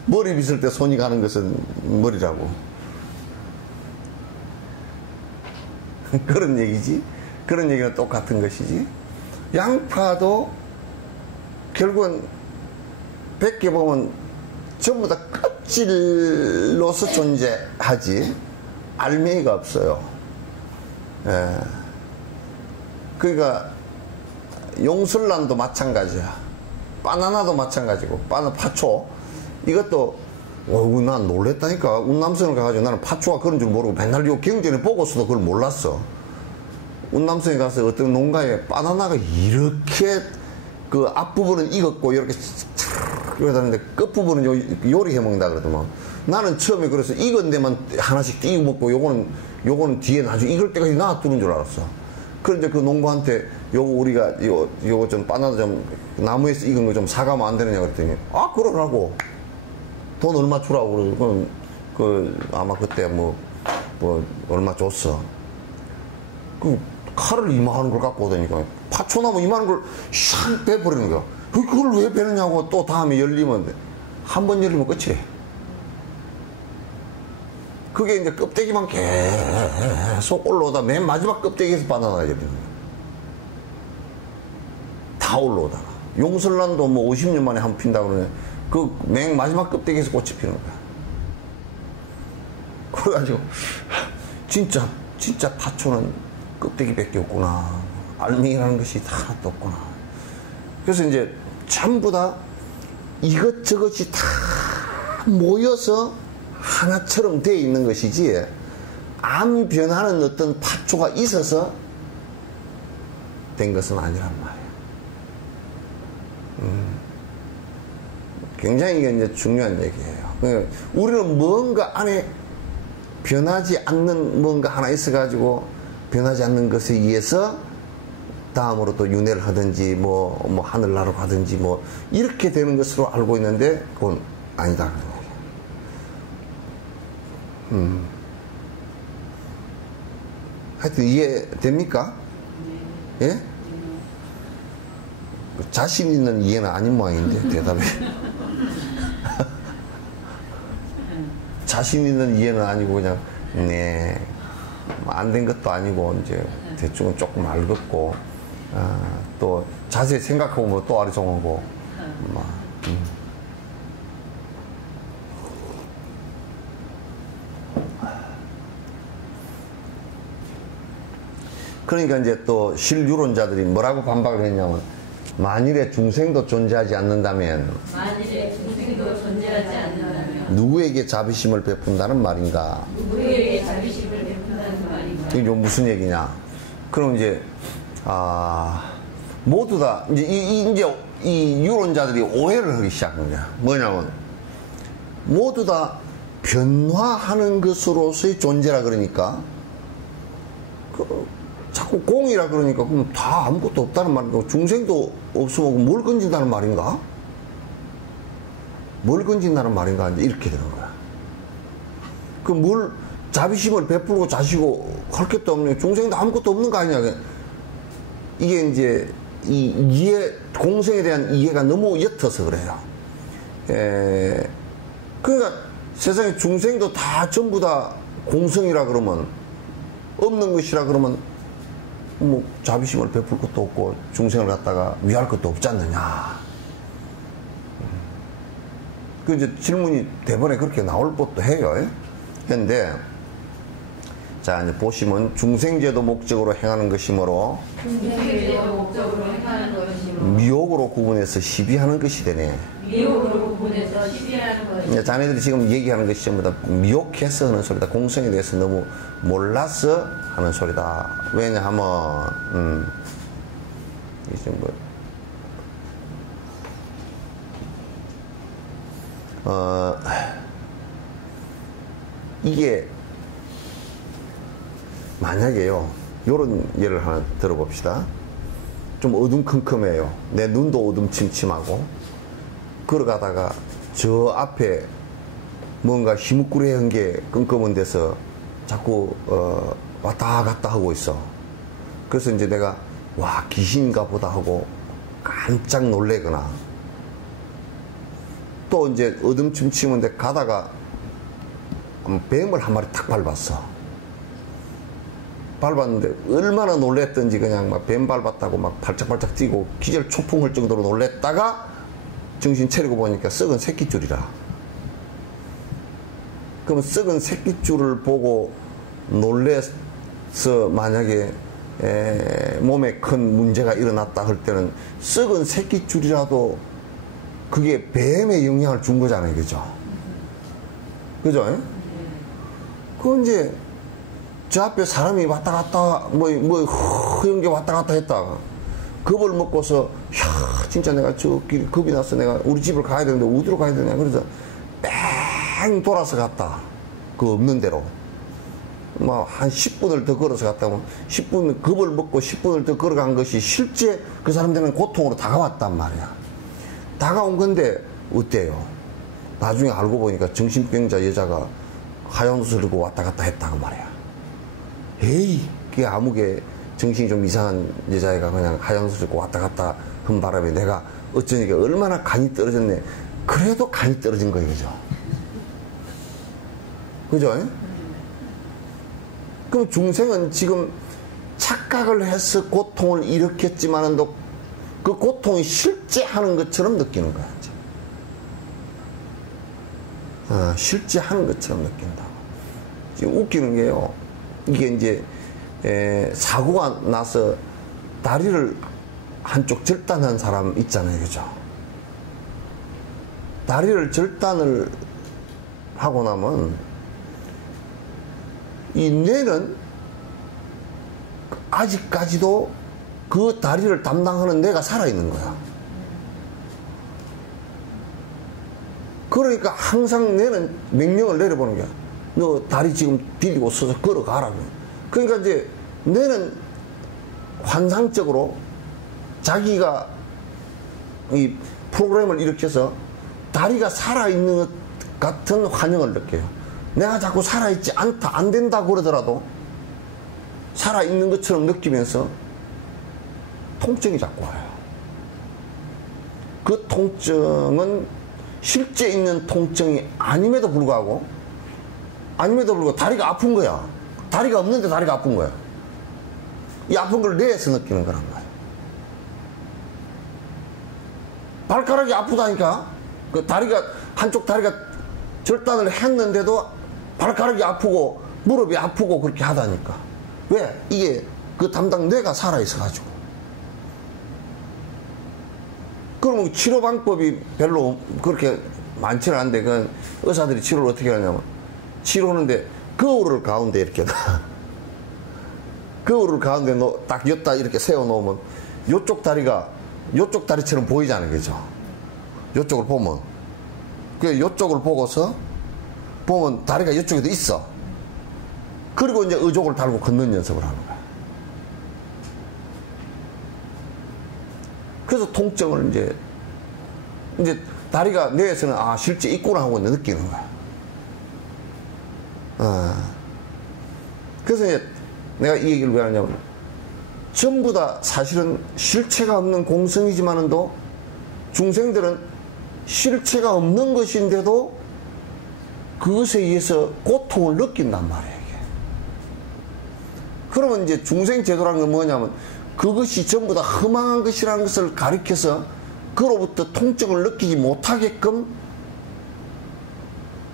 머리 빗을 때 손이 가는 것은 머리라고. 그런 얘기지. 그런 얘기는 똑같은 것이지. 양파도 결국은 벗겨보면 전부 다 껍질로서 존재하지 알맹이가 없어요. 예. 그러니까 용술란도 마찬가지야. 바나나도 마찬가지고 파초 이것도 난 놀랬다니까. 운남선을 가가지고 나는 파초가 그런 줄 모르고 맨날 요 경전에 보고서도 그걸 몰랐어. 운남선에 가서 어떤 농가에 바나나가 이렇게 그 앞부분은 익었고 이렇게 이러다는데 끝부분은 요리해 먹는다 그러더만. 나는 처음에 그래서 익은 데만 하나씩 띄고 먹고 요거는 뒤에 나중에 익을 때까지 놔두는 줄 알았어. 그런데 그 농부한테 요거 우리가 요거 좀 바나나 좀 나무에서 익은 거 좀 사가면 안 되느냐 그랬더니 그러라고. 돈 얼마 주라고 그러고 아마 그때 뭐 얼마 줬어. 그 칼을 이만한 걸 갖고 오더니까 파초나무 이만한 걸 샥 빼버리는 거야. 그걸 왜 빼느냐고. 또 다음에 열리면 한 번 열리면 끝이래. 그게 이제 껍데기만 계속 올라오다 맨 마지막 껍데기에서 바나나가 열리는 거야. 다 올라오다가. 용설란도 뭐 50년 만에 한 번 핀다고 그러네. 그 맨 마지막 껍데기에서 꽃이 피는 거야. 그래가지고 진짜 파초는 껍데기밖에 없구나. 알맹이라는 것이 하나도 없구나. 그래서 이제 전부 다 이것저것이 다 모여서 하나처럼 되어 있는 것이지 안 변하는 어떤 파초가 있어서 된 것은 아니란 말이에요. 굉장히 이게 이제 중요한 얘기예요. 그러니까 우리는 뭔가 안에 변하지 않는 뭔가 하나 있어가지고 변하지 않는 것에 의해서 다음으로 또 윤회를 하든지 뭐 하늘나라로 가든지 뭐 이렇게 되는 것으로 알고 있는데 그건 아니다 그런 얘기예요. 하여튼 이해됩니까? 예? 자신 있는 이해는 아닌 모양인데 대답이 자신 있는 이해는 아니고 그냥 안 된 것도 아니고 이제 대충은 조금 알겠고 또 자세히 생각하고 뭐 또 아리송하고 그러니까 이제 또 실유론자들이 뭐라고 반박을 했냐면 만일에 중생도 존재하지 않는다면 누구에게 자비심을 베푼다는 말인가? 이게 무슨 얘기냐? 그럼 이제 모두 다 이제 이 유론자들이 오해를 하기 시작한 거야. 뭐냐면 모두 다 변화하는 것으로서의 존재라 그러니까 자꾸 공이라 그러니까 그럼 다 아무것도 없다는 말인가? 중생도 없으면 뭘 건진다는 말인가? 뭘 건진다는 말인가? 이렇게 되는 거야. 그 뭘 자비심을 베풀고 자시고 할 것도 없는 중생도 아무것도 없는 거 아니냐? 이게 이제 이 이해 공생에 대한 이해가 너무 옅어서 그래요. 그러니까 세상에 중생도 다 전부 다 공성이라 그러면 없는 것이라 그러면 뭐 자비심을 베풀 것도 없고 중생을 갖다가 위할 것도 없지 않느냐. 그 이제 질문이 대번에 그렇게 나올 법도 해요. 그런데 자 이제 보시면 중생제도 목적으로 행하는 것이므로 중생제도 목적으로 행하는 것이므로 미혹으로 구분해서 시비하는 것이 되네. 미혹으로 구분해서 시비하는 것이. 자네들이 지금 얘기하는 것이 전부 다 미혹해서 하는 소리다. 공성에 대해서 너무 몰라서 하는 소리다. 왜냐하면 이제 이게 만약에요, 요런 예를 하나 들어봅시다. 좀 어둠컴컴해요. 내 눈도 어둠침침하고 걸어가다가 저 앞에 뭔가 희뭇구레한 게 끔끔한 데서 자꾸 왔다 갔다 하고 있어. 그래서 이제 내가 와 귀신인가 보다 하고 깜짝 놀래거나, 또 이제 어둠침침한데 가다가 뱀을 한 마리 탁 밟았어. 밟았는데 얼마나 놀랬던지 그냥 막 뱀 밟았다고 막 발짝발짝 뛰고 기절 초풍할 정도로 놀랬다가 정신 차리고 보니까 썩은 새끼줄이라. 그러면 썩은 새끼줄을 보고 놀래서 만약에 몸에 큰 문제가 일어났다 할 때는 썩은 새끼줄이라도 그게 뱀에 영향을 준 거잖아요. 그죠? 그죠? 그건 이제 저 앞에 사람이 왔다 갔다 뭐 허연 게 왔다 갔다 했다. 겁을 먹고서 야 진짜 내가 저 길 겁이 나서 내가 우리 집을 가야 되는데 어디로 가야 되냐. 그래서 뺑 돌아서 갔다. 그 없는 대로. 막 한 10분을 더 걸어서 갔다 오면 10분 겁을 먹고 10분을 더 걸어간 것이 실제 그 사람들은 고통으로 다가왔단 말이야. 다가온 건데 어때요? 나중에 알고 보니까 정신병자 여자가 하얀 옷을 입고 왔다 갔다 했다고 말이야. 에이, 그게 아무게 정신이 좀 이상한 여자애가 그냥 하얀 옷을 입고 왔다 갔다 한 바람에 내가 어쩌니까 얼마나 간이 떨어졌네. 그래도 간이 떨어진 거예요. 그죠? 그죠? 그럼 중생은 지금 착각을 해서 고통을 일으켰지만은 그 고통이 실제 하는 것처럼 느끼는 거야. 실제 하는 것처럼 느낀다. 지금 웃기는 게요. 이게 이제 사고가 나서 다리를 한쪽 절단한 사람 있잖아요. 그죠? 다리를 절단을 하고 나면 이 뇌는 아직까지도 그 다리를 담당하는 뇌가 살아있는 거야. 그러니까 항상 뇌는 명령을 내려보는 거야. 너 다리 지금 디디고 서서 걸어가라고. 그러니까 이제 뇌는 환상적으로 자기가 이 프로그램을 일으켜서 다리가 살아있는 것 같은 환영을 느껴요. 내가 자꾸 살아있지 않다, 안 된다고 그러더라도 살아있는 것처럼 느끼면서 통증이 자꾸 와요. 그 통증은 실제 있는 통증이 아님에도 불구하고 다리가 아픈 거야. 다리가 없는데 다리가 아픈 거야. 이 아픈 걸 뇌에서 느끼는 거란 말이야. 발가락이 아프다니까. 그 다리가 한쪽 다리가 절단을 했는데도 발가락이 아프고 무릎이 아프고 그렇게 하다니까. 왜? 이게 그 담당 뇌가 살아있어 가지고. 그러면 치료 방법이 별로 그렇게 많지는 않은데 그 의사들이 치료를 어떻게 하냐면 치료하는데 거울을 가운데 이렇게 거울을 가운데 딱 였다 이렇게 세워 놓으면 요쪽 다리가 요쪽 다리처럼 보이잖아요. 그죠? 요쪽을 보면 그 이쪽을 보고서 보면 다리가 이쪽에도 있어. 그리고 이제 의족을 달고 걷는 연습을 하는 거야. 그래서 통증을 이제 다리가 뇌에서는 아 실제 있구나 하고 느끼는 거야. 그래서 이제 내가 이 얘기를 왜 하냐면 전부 다 사실은 실체가 없는 공성이지만은도 중생들은 실체가 없는 것인데도 그것에 의해서 고통을 느낀단 말이에요. 이게. 그러면 이제 중생 제도라는 건 뭐냐면 그것이 전부 다 허망한 것이라는 것을 가리켜서 그로부터 통증을 느끼지 못하게끔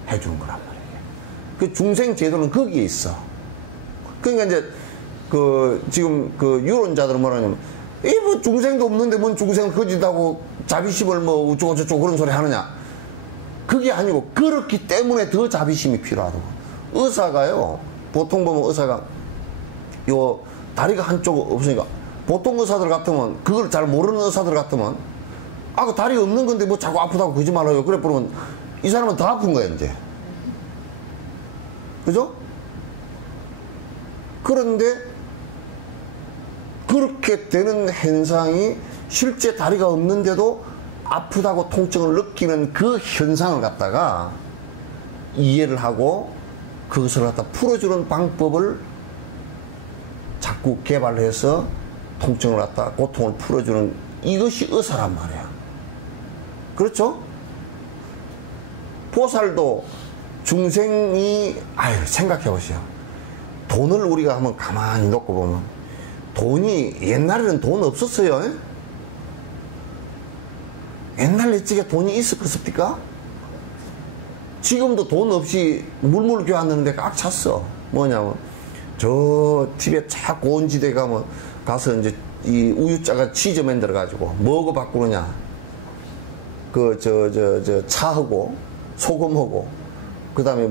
해주는 거란 말이에요. 그 중생 제도는 거기에 있어. 그러니까 이제 지금 유론자들은 뭐라냐면 이 뭐 중생도 없는데 뭔 중생을 거짓하고 자비심을 뭐 어쩌고 저쩌고 그런 소리 하느냐. 그게 아니고 그렇기 때문에 더 자비심이 필요하다고. 의사가요 보통 보면 의사가 요 다리가 한쪽 없으니까 보통 의사들 같으면 그걸 잘 모르는 의사들 같으면 아 그 다리 없는 건데 뭐 자꾸 아프다고 그러지 말아요. 그래 보면 이 사람은 더 아픈 거야 이제. 그죠? 그런데 그렇게 되는 현상이 실제 다리가 없는데도 아프다고 통증을 느끼는 그 현상을 갖다가 이해를 하고 그것을 갖다 풀어주는 방법을 자꾸 개발해서 통증을 갖다 고통을 풀어주는 이것이 의사란 말이야. 그렇죠? 보살도 중생이 생각해 보세요. 돈을 우리가 한번 가만히 놓고 보면 돈이 옛날에는 돈 없었어요. 옛날 옛적에 돈이 있었겠습니까? 지금도 돈 없이 물물 교환하는데 꽉 찼어. 뭐냐면 저 집에 차 고온 지대 가서 이제 이 우유자가 치즈 만들어 가지고 뭐고 바꾸느냐. 차하고 소금하고 그다음에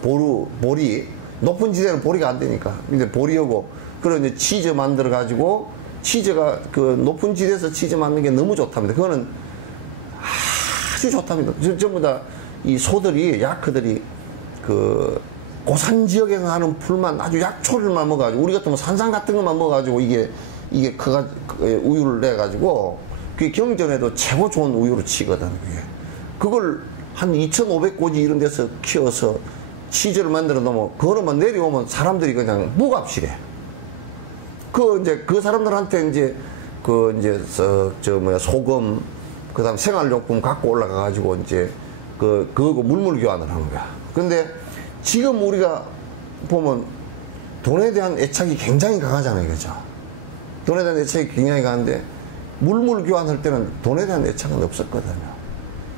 보리 높은 지대는 보리가 안 되니까 근데 보리하고 그런 이제 치즈 만들어 가지고 치즈가 높은 지대에서 치즈 만드는 게 너무 좋답니다. 그거는 아주 좋답니다. 전부 다 이 소들이 야크들이 고산 지역에 사는 풀만 아주 약초를만 먹어가지고 우리 같으면 산삼 같은 것만 먹어가지고 이게 우유를 내 가지고 그게 경전에도 최고 좋은 우유로 치거든. 그걸 한 2,500고지 이런 데서 키워서 치즈를 만들어 놓으면 그거만 내려오면 사람들이 그냥 무갑시래. 그 사람들한테 소금 그다음 생활용품 갖고 올라가 가지고 그거 물물 교환을 하는 거야. 근데 지금 우리가 보면 돈에 대한 애착이 굉장히 강하잖아요. 그죠? 돈에 대한 애착이 굉장히 강한데 물물 교환할 때는 돈에 대한 애착은 없었거든요.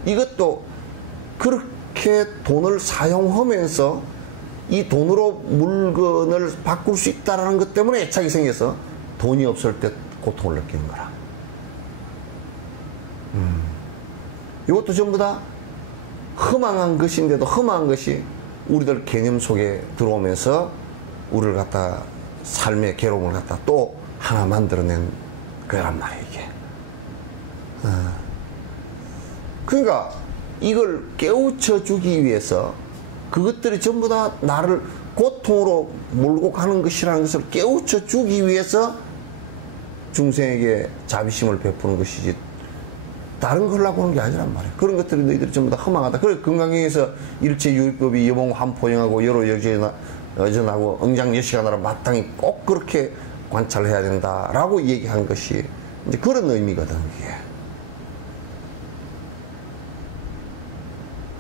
이것도 그렇게 돈을 사용하면서 이 돈으로 물건을 바꿀 수 있다는 것 때문에 애착이 생겨서 돈이 없을 때 고통을 느끼는 거라. 이것도 전부 다 허망한 것인데도 허망한 것이 우리들 개념 속에 들어오면서 우리를 갖다 삶의 괴로움을 갖다 또 하나 만들어낸 거란 말이에요, 이게. 그러니까 이걸 깨우쳐 주기 위해서 그것들이 전부 다 나를 고통으로 몰고 가는 것이라는 것을 깨우쳐 주기 위해서 중생에게 자비심을 베푸는 것이지 다른 걸 하려고 하는 게 아니란 말이에요. 그런 것들이 너희들이 전부 다 허망하다. 그래 건강에서 일체 유의법이 여몽 한포영하고 여러 여전하고 응장여시가나라 마땅히 꼭 그렇게 관찰해야 된다라고 얘기한 것이 이제 그런 의미거든. 이게.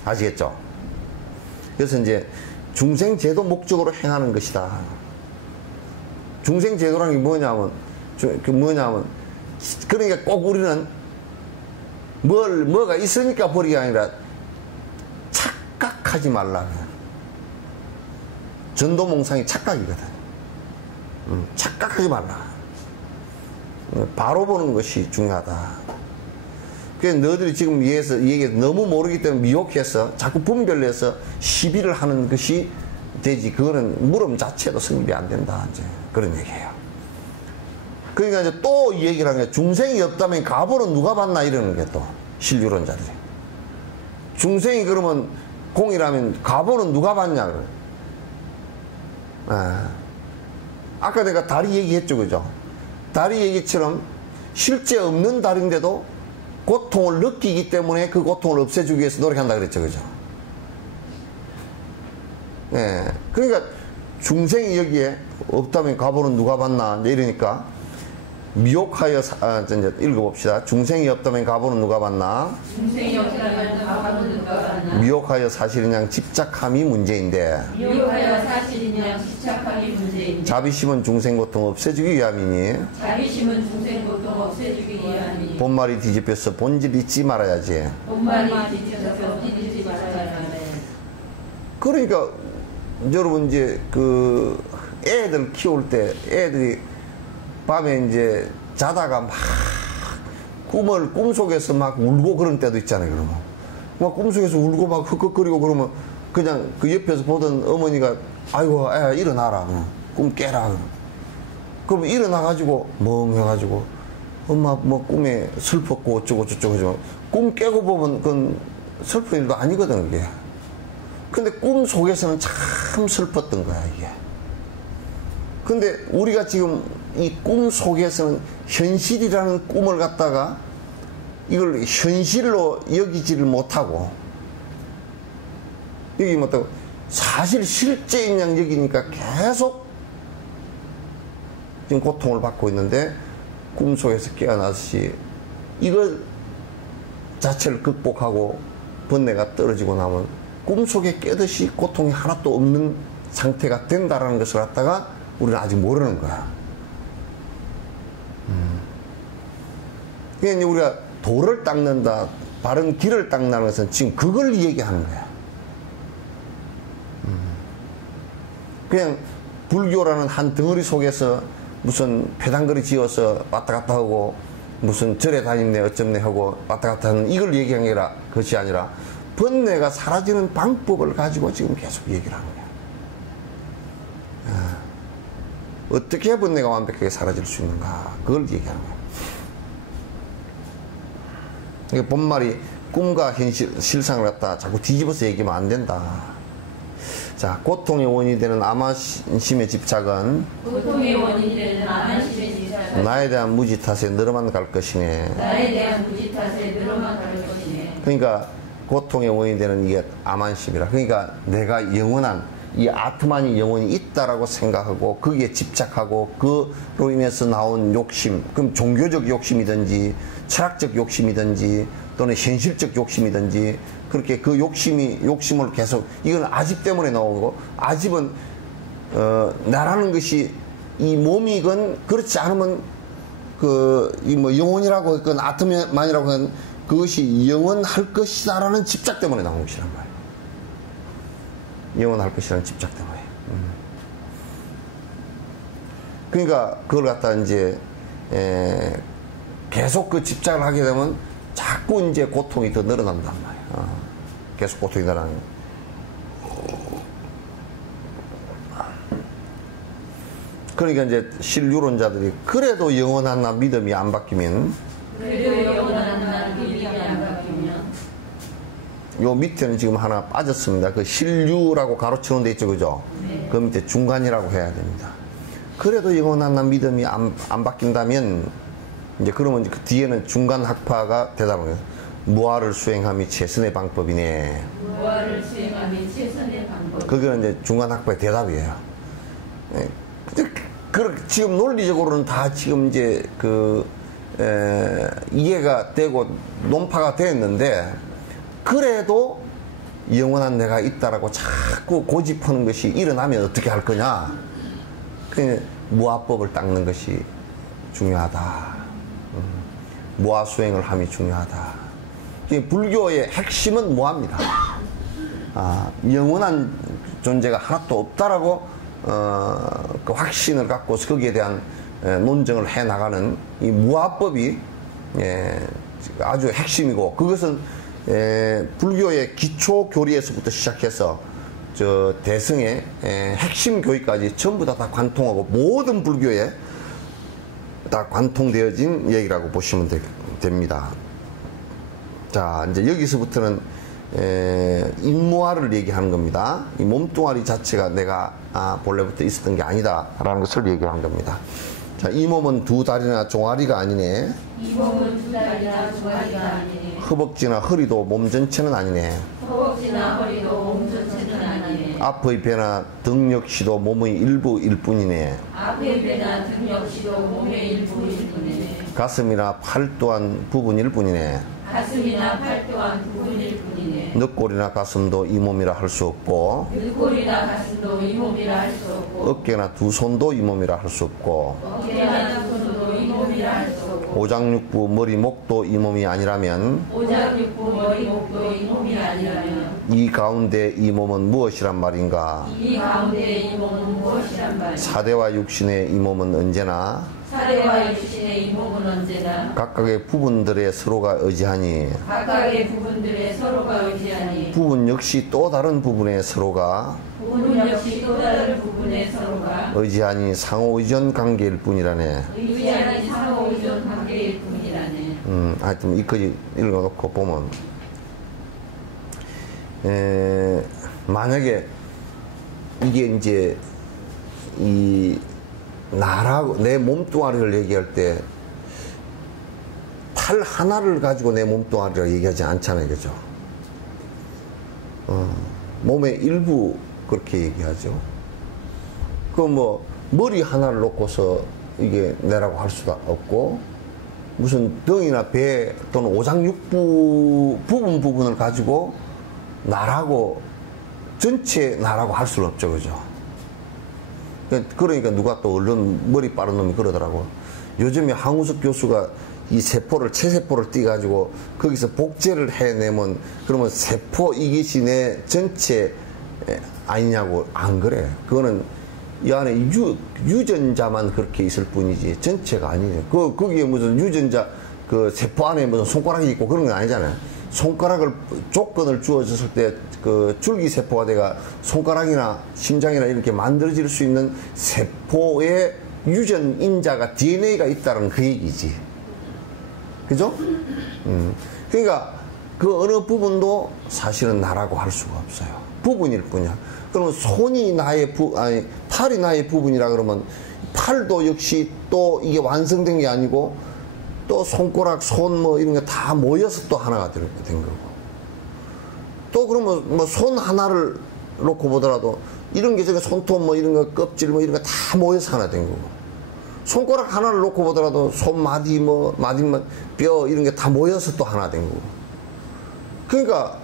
아시겠죠? 그래서 이제 중생제도 목적으로 행하는 것이다. 중생제도라는 게 뭐냐면 그러니까 꼭 우리는 뭐가 있으니까 버리기 아니라 착각하지 말라. 전도몽상이 착각이거든. 착각하지 말라. 바로 보는 것이 중요하다. 그래서 너희들이 지금 얘기해서 너무 모르기 때문에 미혹해서 자꾸 분별해서 시비를 하는 것이 되지. 그거는 물음 자체도 성립이 안 된다. 이제 그런 얘기예요. 그러니까 이제 또 얘기를 하는 게 중생이 없다면 가보는 누가 봤나 이러는 게 또 신유론자들이. 중생이 그러면 공이라면 가보는 누가 봤냐 그래. 아까 내가 다리 얘기했죠, 그죠? 다리 얘기처럼 실제 없는 다리인데도 고통을 느끼기 때문에 그 고통을 없애주기 위해서 노력한다 그랬죠, 그죠? 예. 그러니까 중생이 여기에 없다면 가보는 누가 봤나 이러니까 미혹하여 이제 읽어봅시다. 중생이 없다면 가보는 누가 봤나? 중생이 없다면 가보는 누가 봤나? 미혹하여 사실이냐 집착함이 문제인데. 미혹하여 사실이냐 집착함이 문제인데. 자비심은 중생 고통 없애주기 위함이니. 자비심은 중생 고통 없애주기 위함이니. 본말이 뒤집혀서 본질 잊지 말아야지. 본말이 뒤집혀서 뒤집지 말아야지. 그러니까 여러분 이제 그 애들 키울 때 애들이 밤에 이제 자다가 막 꿈속에서 막 울고 그런 때도 있잖아요. 그러면 막 꿈속에서 울고 막 흑흑거리고 그러면 그냥 그 옆에서 보던 어머니가 아이고 애 일어나라 꿈 깨라 그러면 일어나가지고 멍해가지고 엄마 뭐 꿈에 슬펐고 어쩌고 저쩌고 꿈 깨고 보면 그건 슬픈 일도 아니거든 그게. 근데 꿈 속에서는 참 슬펐던 거야 이게. 근데 우리가 지금 이 꿈 속에서는 현실이라는 꿈을 갖다가 이걸 현실로 여기지를 못하고 여기 못하고 사실 실제인 양 여기니까 계속 지금 고통을 받고 있는데 꿈속에서 깨어나듯이 이걸 자체를 극복하고 번뇌가 떨어지고 나면 꿈속에 깨듯이 고통이 하나도 없는 상태가 된다라는 것을 갖다가 우리는 아직 모르는 거야. 그러니까 우리가 도를 닦는다, 바른 길을 닦는다는 것은 지금 그걸 얘기하는 거야. 그냥 불교라는 한 덩어리 속에서 무슨 배당거리 지어서 왔다 갔다 하고 무슨 절에 다니네 어쩌네 하고 왔다 갔다 하는 이걸 얘기한 게 것이 아니라 번뇌가 사라지는 방법을 가지고 지금 계속 얘기를 하는 거야. 어떻게 번뇌가 완벽하게 사라질 수 있는가 그걸 얘기하는 거야. 이게 본말이 꿈과 현실, 실상을 갖다 자꾸 뒤집어서 얘기하면 안 된다. 자, 고통의 원인이 되는 암만심의 집착은 고통의 원인이 되는 암만심의 집착은 나에 대한 무지 탓에 늘어만 갈 것이네. 나에 대한 무지 탓에 늘어만 갈 것이네. 그러니까 고통의 원인이 되는 이게 암만심이라. 그러니까 내가 영원한 이 아트만이 영원히 있다라고 생각하고 거기에 집착하고 그로 인해서 나온 욕심, 그럼 종교적 욕심이든지 철학적 욕심이든지 또는 현실적 욕심이든지 그렇게 그 욕심을 계속 이건 아집 때문에 나오고 아집은 나라는 것이 이 몸이건 그렇지 않으면 이 뭐 영혼이라고 했건 아트만이라고 하건 그것이 영원할 것이다라는 집착 때문에 나온 것이란 말이에요. 영원할 것이라는 집착 때문에. 그러니까 그걸 갖다 이제 계속 그 집착을 하게 되면 자꾸 이제 고통이 더 늘어난단 말이에요. 계속 고통이 늘어나는 거예요. 그러니까 이제 신유론자들이 그래도 영원한 나 믿음이 안 바뀌면 요 밑에는 지금 하나 빠졌습니다. 그 신류라고 가로치는 데 있죠, 그죠? 네. 그 밑에 중간이라고 해야 됩니다. 그래도 영원한 나 믿음이 안 바뀐다면 이제 그러면 그 뒤에는 중간 학파가 대답을 해요. 무아를 수행함이 최선의 방법이네. 무아를 수행함이 최선의 방법. 그거는 이제 중간 학파의 대답이에요. 예. 지금 논리적으로는 다 지금 이제 이해가 되고 논파가 됐는데 그래도 영원한 내가 있다라고 자꾸 고집하는 것이 일어나면 어떻게 할 거냐? 그러니까 무아법을 닦는 것이 중요하다. 무아 수행을 함이 중요하다. 불교의 핵심은 무아입니다. 영원한 존재가 하나도 없다라고 그 확신을 갖고 거기에 대한 논증을 해 나가는 이 무아법이 아주 핵심이고 그것은 불교의 기초 교리에서부터 시작해서 저 대승의 핵심 교리까지 전부 다 관통하고 모든 불교에 다 관통되어진 얘기라고 보시면 됩니다. 자, 이제 여기서부터는 인무화를 얘기하는 겁니다. 이 몸뚱아리 자체가 내가 본래부터 있었던 게 아니다라는 것을 얘기하는 겁니다. 자, 이 몸은 두 다리나 종아리가 아니네. 이 몸은 두 다리나 종아리가 아니네. 허벅지나 허리도 몸 전체는 아니네. 허벅지나 허리도 몸 전체는 아니네. 앞의 배나 등 역시도 몸의 일부일 뿐이네. 앞의 배나 등 역시도 몸의 일부일 뿐이네. 가슴이나 팔 또한 부분일 뿐이네. 가슴이나 팔 또한 부분일 뿐이네. 늑골이나 가슴도 이 몸이라 할 수 없고, 늑골이나 가슴도 이 몸이라 할 수 없고, 어깨나 두 손도 이 몸이라 할 수 없고, 어깨나 두 손도 이 몸이라 할 수 없고, 오장육부 머리 목도 이 몸이 아니라면, 오장육부 머리 목도 이 몸이 아니라면, 이 가운데 이 몸은 무엇이란 말인가? 이 가운데 이 몸은 무엇이란 말이야? 사대와 육신의 이 몸은 언제나 사대와 육신의 이 몸은 언제나 각각의 부분들의 서로가 의지하니, 각각의 부분들의 서로가 의지하니, 부분 역시 또 다른 부분의 서로가 부분 역시 또 다른 부분의 서로가 의지하니 상호 의존 관계일 뿐이라네. 의지하는 상호 의존 관계일 뿐이라네. 하여튼 이까지 읽어놓고 보면, 만약에 이게 이제 이 나라고 내 몸뚱아리를 얘기할 때 팔 하나를 가지고 내 몸뚱아리를 얘기하지 않잖아요, 그죠? 몸의 일부 그렇게 얘기하죠. 그 뭐 머리 하나를 놓고서 이게 내라고 할 수도 없고, 무슨 등이나 배 또는 오장육부 부분을 가지고 나라고, 전체 나라고 할 수는 없죠, 그죠? 그러니까 누가 또 얼른 머리 빠른 놈이 그러더라고. 요즘에 황우석 교수가 이 세포를, 체세포를 띄가지고 거기서 복제를 해내면 그러면 세포 이것이 내 전체 아니냐고. 안 그래. 그거는 이 안에 유전자만 그렇게 있을 뿐이지 전체가 아니에요. 거기에 무슨 유전자, 그 세포 안에 무슨 손가락이 있고 그런 건 아니잖아요. 손가락을 조건을 주어졌을 때 그 줄기세포가 돼가 손가락이나 심장이나 이렇게 만들어질 수 있는 세포의 유전인자가 DNA가 있다는 그 얘기지. 그죠? 그러니까 그 어느 부분도 사실은 나라고 할 수가 없어요. 부분일 뿐이야. 그러면 손이 나의 팔이 나의 부분이라 그러면 팔도 역시 또 이게 완성된 게 아니고 또 손가락, 손 뭐 이런 게 다 모여서 또 하나가 된 거고. 또 그러면 뭐 손 하나를 놓고 보더라도 이런 게 저게 손톱 뭐 이런 거 껍질 뭐 이런 거 다 모여서 하나 된 거고. 손가락 하나를 놓고 보더라도 손마디 뭐 마디만 뼈 이런 게 다 모여서 또 하나 된 거고. 그러니까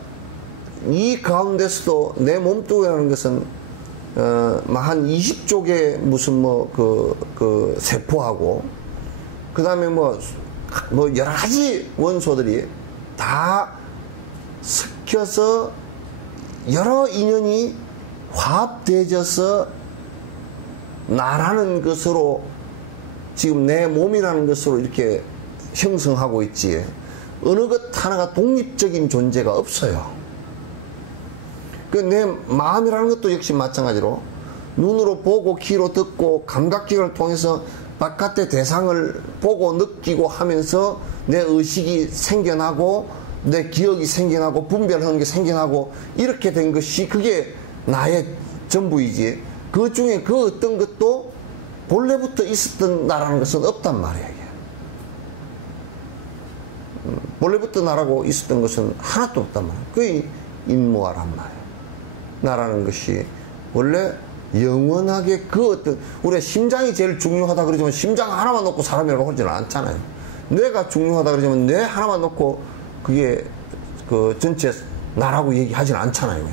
이 가운데서도 내 몸뚱이라는 것은 한 20쪽의 무슨 그 세포하고 그 다음에 뭐 여러 가지 원소들이 다 섞여서 여러 인연이 화합되어져서 나라는 것으로 지금 내 몸이라는 것으로 이렇게 형성하고 있지, 어느 것 하나가 독립적인 존재가 없어요. 그 내 마음이라는 것도 역시 마찬가지로 눈으로 보고 귀로 듣고 감각기관을 통해서 바깥의 대상을 보고 느끼고 하면서 내 의식이 생겨나고 내 기억이 생겨나고 분별하는 게 생겨나고 이렇게 된 것이 그게 나의 전부이지, 그 중에 그 어떤 것도 본래부터 있었던 나라는 것은 없단 말이야. 이게. 본래부터 나라고 있었던 것은 하나도 없단 말이야. 그게 인무화란 말이야. 나라는 것이 원래 영원하게 그 어떤, 우리가 심장이 제일 중요하다 그러지만 심장 하나만 놓고 사람이라고 하지는 않잖아요. 뇌가 중요하다 그러지만 뇌 하나만 놓고 그게 그 전체 나라고 얘기하지는 않잖아요.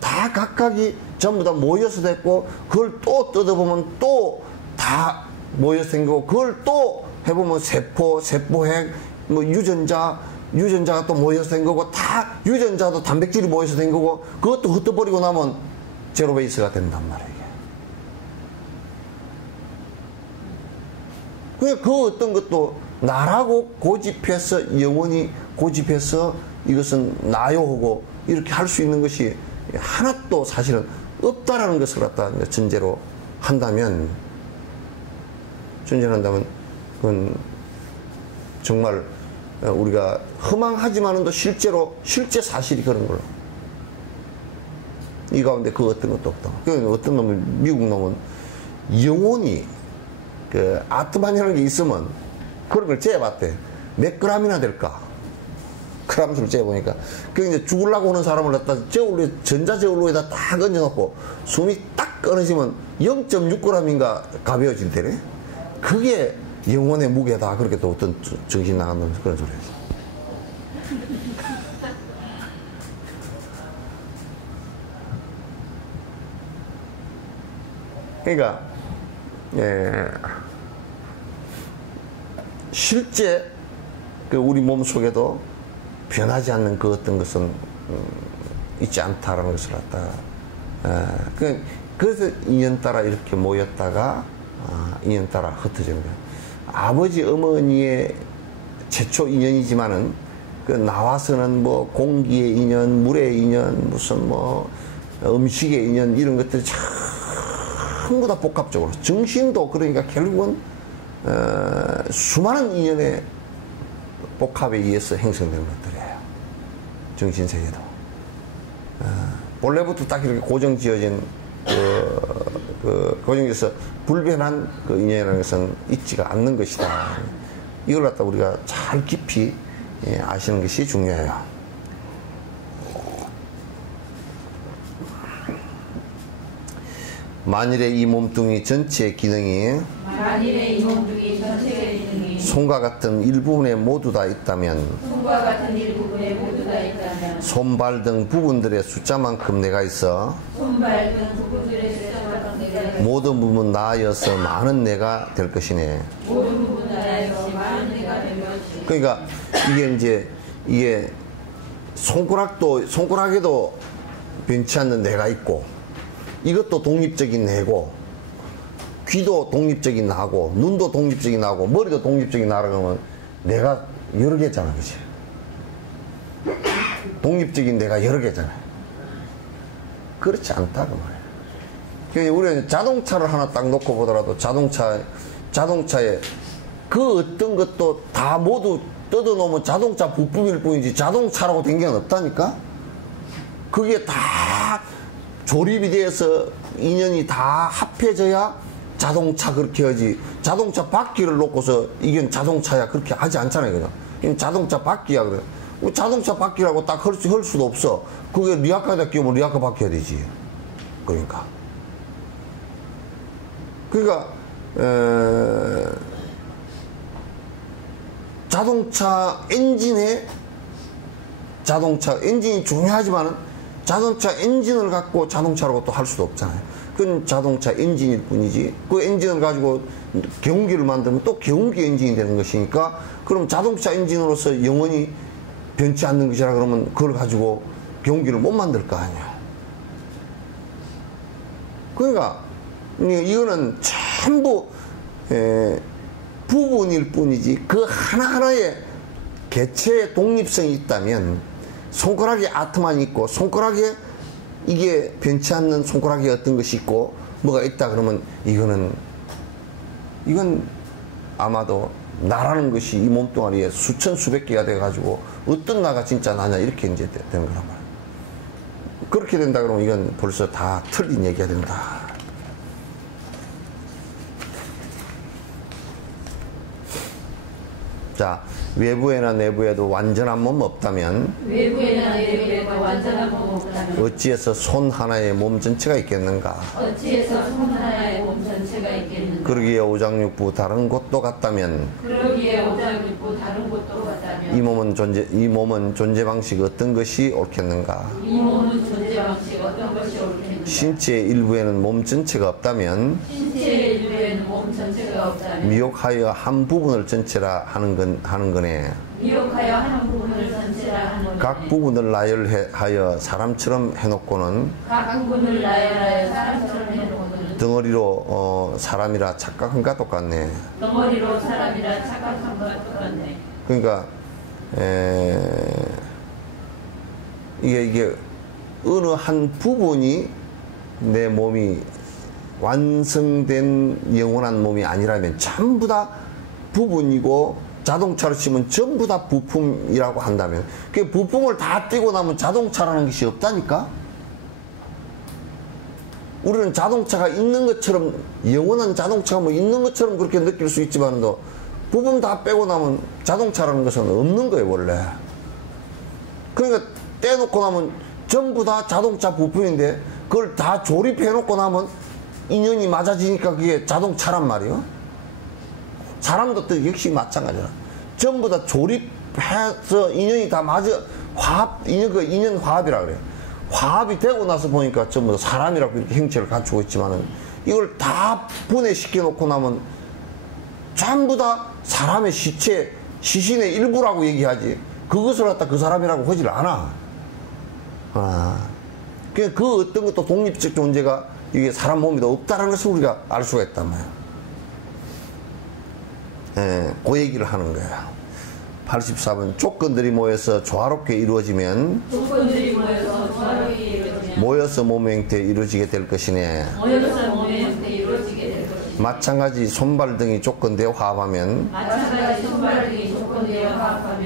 다 각각이 전부 다 모여서 됐고, 그걸 또 뜯어보면 또 다 모여서 된 거고, 그걸 또 해보면 세포, 세포핵, 뭐 유전자가 또 모여서 된 거고, 다 유전자도 단백질이 모여서 된 거고, 그것도 흩어버리고 나면 제로 베이스가 된단 말이에요. 그러니까 그 어떤 것도 나라고 고집해서, 영원히 고집해서 이것은 나요 하고 이렇게 할 수 있는 것이 하나도 사실은 없다라는 것을 갖다 전제로 한다면, 그건 정말 우리가 허망하지만은도 실제 사실이 그런 걸로. 이 가운데 그 어떤 것도 없다. 그 어떤 놈은, 미국 놈은 영혼이, 그, 아트만이라는 게 있으면 그런 걸 재봤대. 몇 그램이나 될까? 그램수를 재보니까. 그 이제 죽으려고 하는 사람을 갖다 전자저울로에다 딱 얹어놓고 숨이 딱 끊어지면 0.6g인가 가벼워진대네. 그게 영혼의 무게다. 그렇게 또 어떤 정신 나가는 그런 소리였어. 그러니까, 실제 그 우리 몸 속에도 변하지 않는 그 어떤 것은 있지 않다라는 것을 갖다가, 그래서 인연 따라 이렇게 모였다가, 인연 따라 흩어지는 거예요. 아버지, 어머니의 최초 인연이지만은, 그 나와서는 뭐 공기의 인연, 물의 인연, 무슨 뭐 음식의 인연, 이런 것들이 전부 다 복합적으로. 정신도 그러니까 결국은, 수많은 인연의 복합에 의해서 형성된 것들이에요. 정신세계도. 본래부터 딱 이렇게 고정 지어진, 고정지어서 불변한 그 인연이라는 것은 있지가 않는 것이다. 이걸 갖다 우리가 잘 깊이 아시는 것이 중요해요. 만일에 이 몸뚱이 전체의 기능이 손과 같은 일부분에 모두 다 있다면 손발 등 부분들의 숫자만큼 내가 있어 모든 부분 나아여서 많은 내가 될 것이네. 그러니까 이게 손가락에도 변치 않는 내가 있고, 이것도 독립적인 내고, 귀도 독립적인 나고, 눈도 독립적인 나고, 머리도 독립적인 나라고 하면 내가 여러 개잖아, 그치? 독립적인 내가 여러 개잖아요. 그렇지 않다, 그 말이에요. 그러니까 우리는 자동차를 하나 딱 놓고 보더라도 자동차에 그 어떤 것도 다 모두 뜯어놓으면 자동차 부품일 뿐이지 자동차라고 된 게 없다니까? 그게 다 조립이 돼서 인연이 다 합해져야 자동차 그렇게 하지. 자동차 바퀴를 놓고서 이건 자동차야 그렇게 하지 않잖아요, 그냥. 이건 자동차 바퀴야, 그래. 자동차 바퀴라고 딱 할 수도 없어. 그게 리아카에다 끼우면 리아카 바퀴 해야 되지. 그러니까, 자동차 엔진이 중요하지만은 자동차 엔진을 갖고 자동차라고 또 할 수도 없잖아요. 그건 자동차 엔진일 뿐이지. 그 엔진을 가지고 경운기를 만들면 또 경운기 엔진이 되는 것이니까, 그럼 자동차 엔진으로서 영원히 변치 않는 것이라 그러면 그걸 가지고 경운기를 못 만들 거 아니야. 그러니까 이거는 전부 부분일 뿐이지 그 하나하나의 개체의 독립성이 있다면, 손가락에 아트만 있고 손가락에 이게 변치 않는 손가락에 어떤 것이 있고 뭐가 있다 그러면 이건 아마도 나라는 것이 이 몸뚱아리에 수천 수백 개가 돼 가지고 어떤 나가 진짜 나냐 이렇게 이제 되는 거란 말이야. 그렇게 된다 그러면 이건 벌써 다 틀린 얘기가 된다. 자, 외부에나 내부에도 완전한 몸 없다면 어찌해서 손 하나의 몸 전체가 있겠는가? 그러기에 오장육부 다른 곳도 같다면 이 몸은 존재 방식 어떤 것이 옳겠는가? 신체의 일부에는 몸 전체가 없다면 미혹하여 한 부분을 전체라 하는 거네. 각 부분을 나열하여 사람처럼 해놓고는 덩어리로 사람이라 착각한 것과 똑같네. 그러니까 이게 어느 한 부분이 내 몸이 완성된 영원한 몸이 아니라면 전부 다 부분이고 자동차를 치면 전부 다 부품이라고 한다면 그 부품을 다 떼고 나면 자동차라는 것이 없다니까. 우리는 자동차가 있는 것처럼 영원한 자동차가 뭐 있는 것처럼 그렇게 느낄 수 있지만도 부품 다 빼고 나면 자동차라는 것은 없는 거예요 원래. 그러니까 떼놓고 나면 전부 다 자동차 부품인데 그걸 다 조립해 놓고 나면 인연이 맞아지니까 그게 자동차란 말이에요. 사람도 또 역시 마찬가지야. 전부 다 조립해서 인연이 다 맞아 인연 화합이라 그래요. 화합이 되고 나서 보니까 전부 다 사람이라고 이렇게 형체를 갖추고 있지만은 이걸 다 분해시켜 놓고 나면 전부 다 사람의 시신의 일부라고 얘기하지 그것을 갖다 그 사람이라고 하질 않아. 그 어떤 것도 독립적 존재가 이게 사람 몸에도 없다는 것을 우리가 알 수가 있단 말이야. 그 얘기를 하는 거야. 84번 조건들이 모여서 조화롭게 이루어지면 모여서 몸의 형태에 이루어지게 될 것이네. 마찬가지 손발 등이 조건되어 화합하면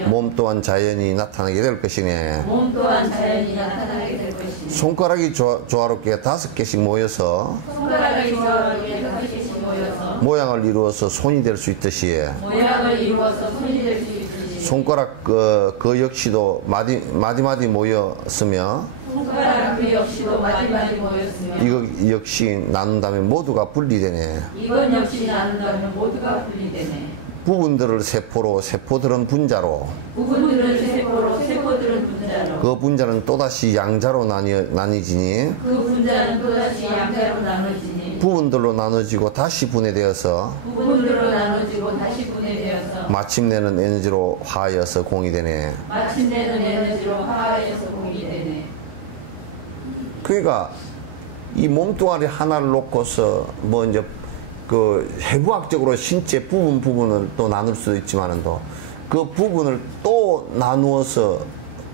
몸 또한 자연히 나타나게 될 것이네. 손가락이 조화롭게 5개씩 모여서 모양을 이루어서 손이 될 수 있듯이 손가락 그 역시도 마디마디 모였으며 이거 역시 나눈다면 모두가 분리되네. 부분들을 세포로 세포들은 분자로 그 분자는 또다시 양자로 나뉘지니 부분들로 나눠지고 다시 분해되어서 마침내는 에너지로 화하여서 공이 되네. 그러니까 이 몸뚱아리 하나를 놓고서 뭐 이제 그 해부학적으로 신체 부분을 또 나눌 수도 있지만은 또 그 부분을 또 나누어서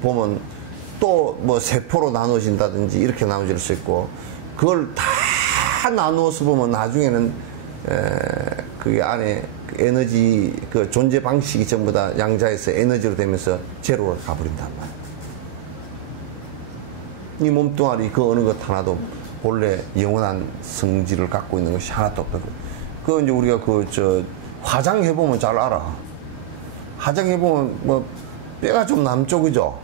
보면 또 뭐 세포로 나눠진다든지 이렇게 나눠질 수 있고 그걸 다 나누어서 보면 나중에는 그게 안에 에너지 그 존재 방식이 전부 다 양자에서 에너지로 되면서 제로로 가버린단 말이야. 이 몸뚱아리 그 어느 것 하나도 본래 영원한 성질을 갖고 있는 것이 하나도 없다고. 그 이제 우리가 화장해 보면 잘 알아. 화장해 보면 뭐 뼈가 좀 남죠, 그죠?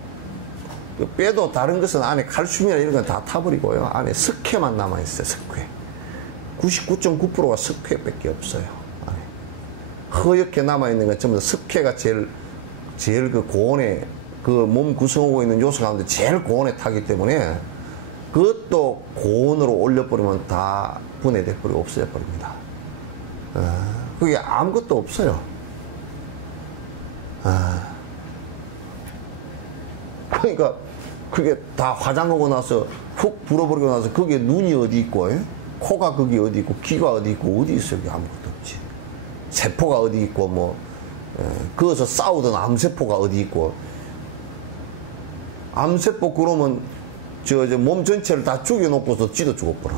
그 뼈도 다른 것은 안에 칼슘이나 이런 건 다 타버리고요. 안에 석회만 남아 있어요. 석회. 99.9%가 석회밖에 없어요. 안에. 허옇게 남아 있는 건 전부 다 석회가 제일 그 고온에 그 몸 구성하고 있는 요소 가운데 제일 고온에 타기 때문에 그것도 고온으로 올려버리면 다 분해돼 버리고 없어져 버립니다. 그게 아무것도 없어요. 그러니까 그게 다 화장하고 나서 훅 불어버리고 나서 그게 눈이 어디 있고 코가 거기 어디 있고 귀가 어디 있고 어디 있어요? 아무것도 없지. 세포가 어디 있고 뭐 거기서 싸우던 암세포가 어디 있고 암세포 그러면 몸 전체를 다 죽여놓고서 쥐도 죽어버려.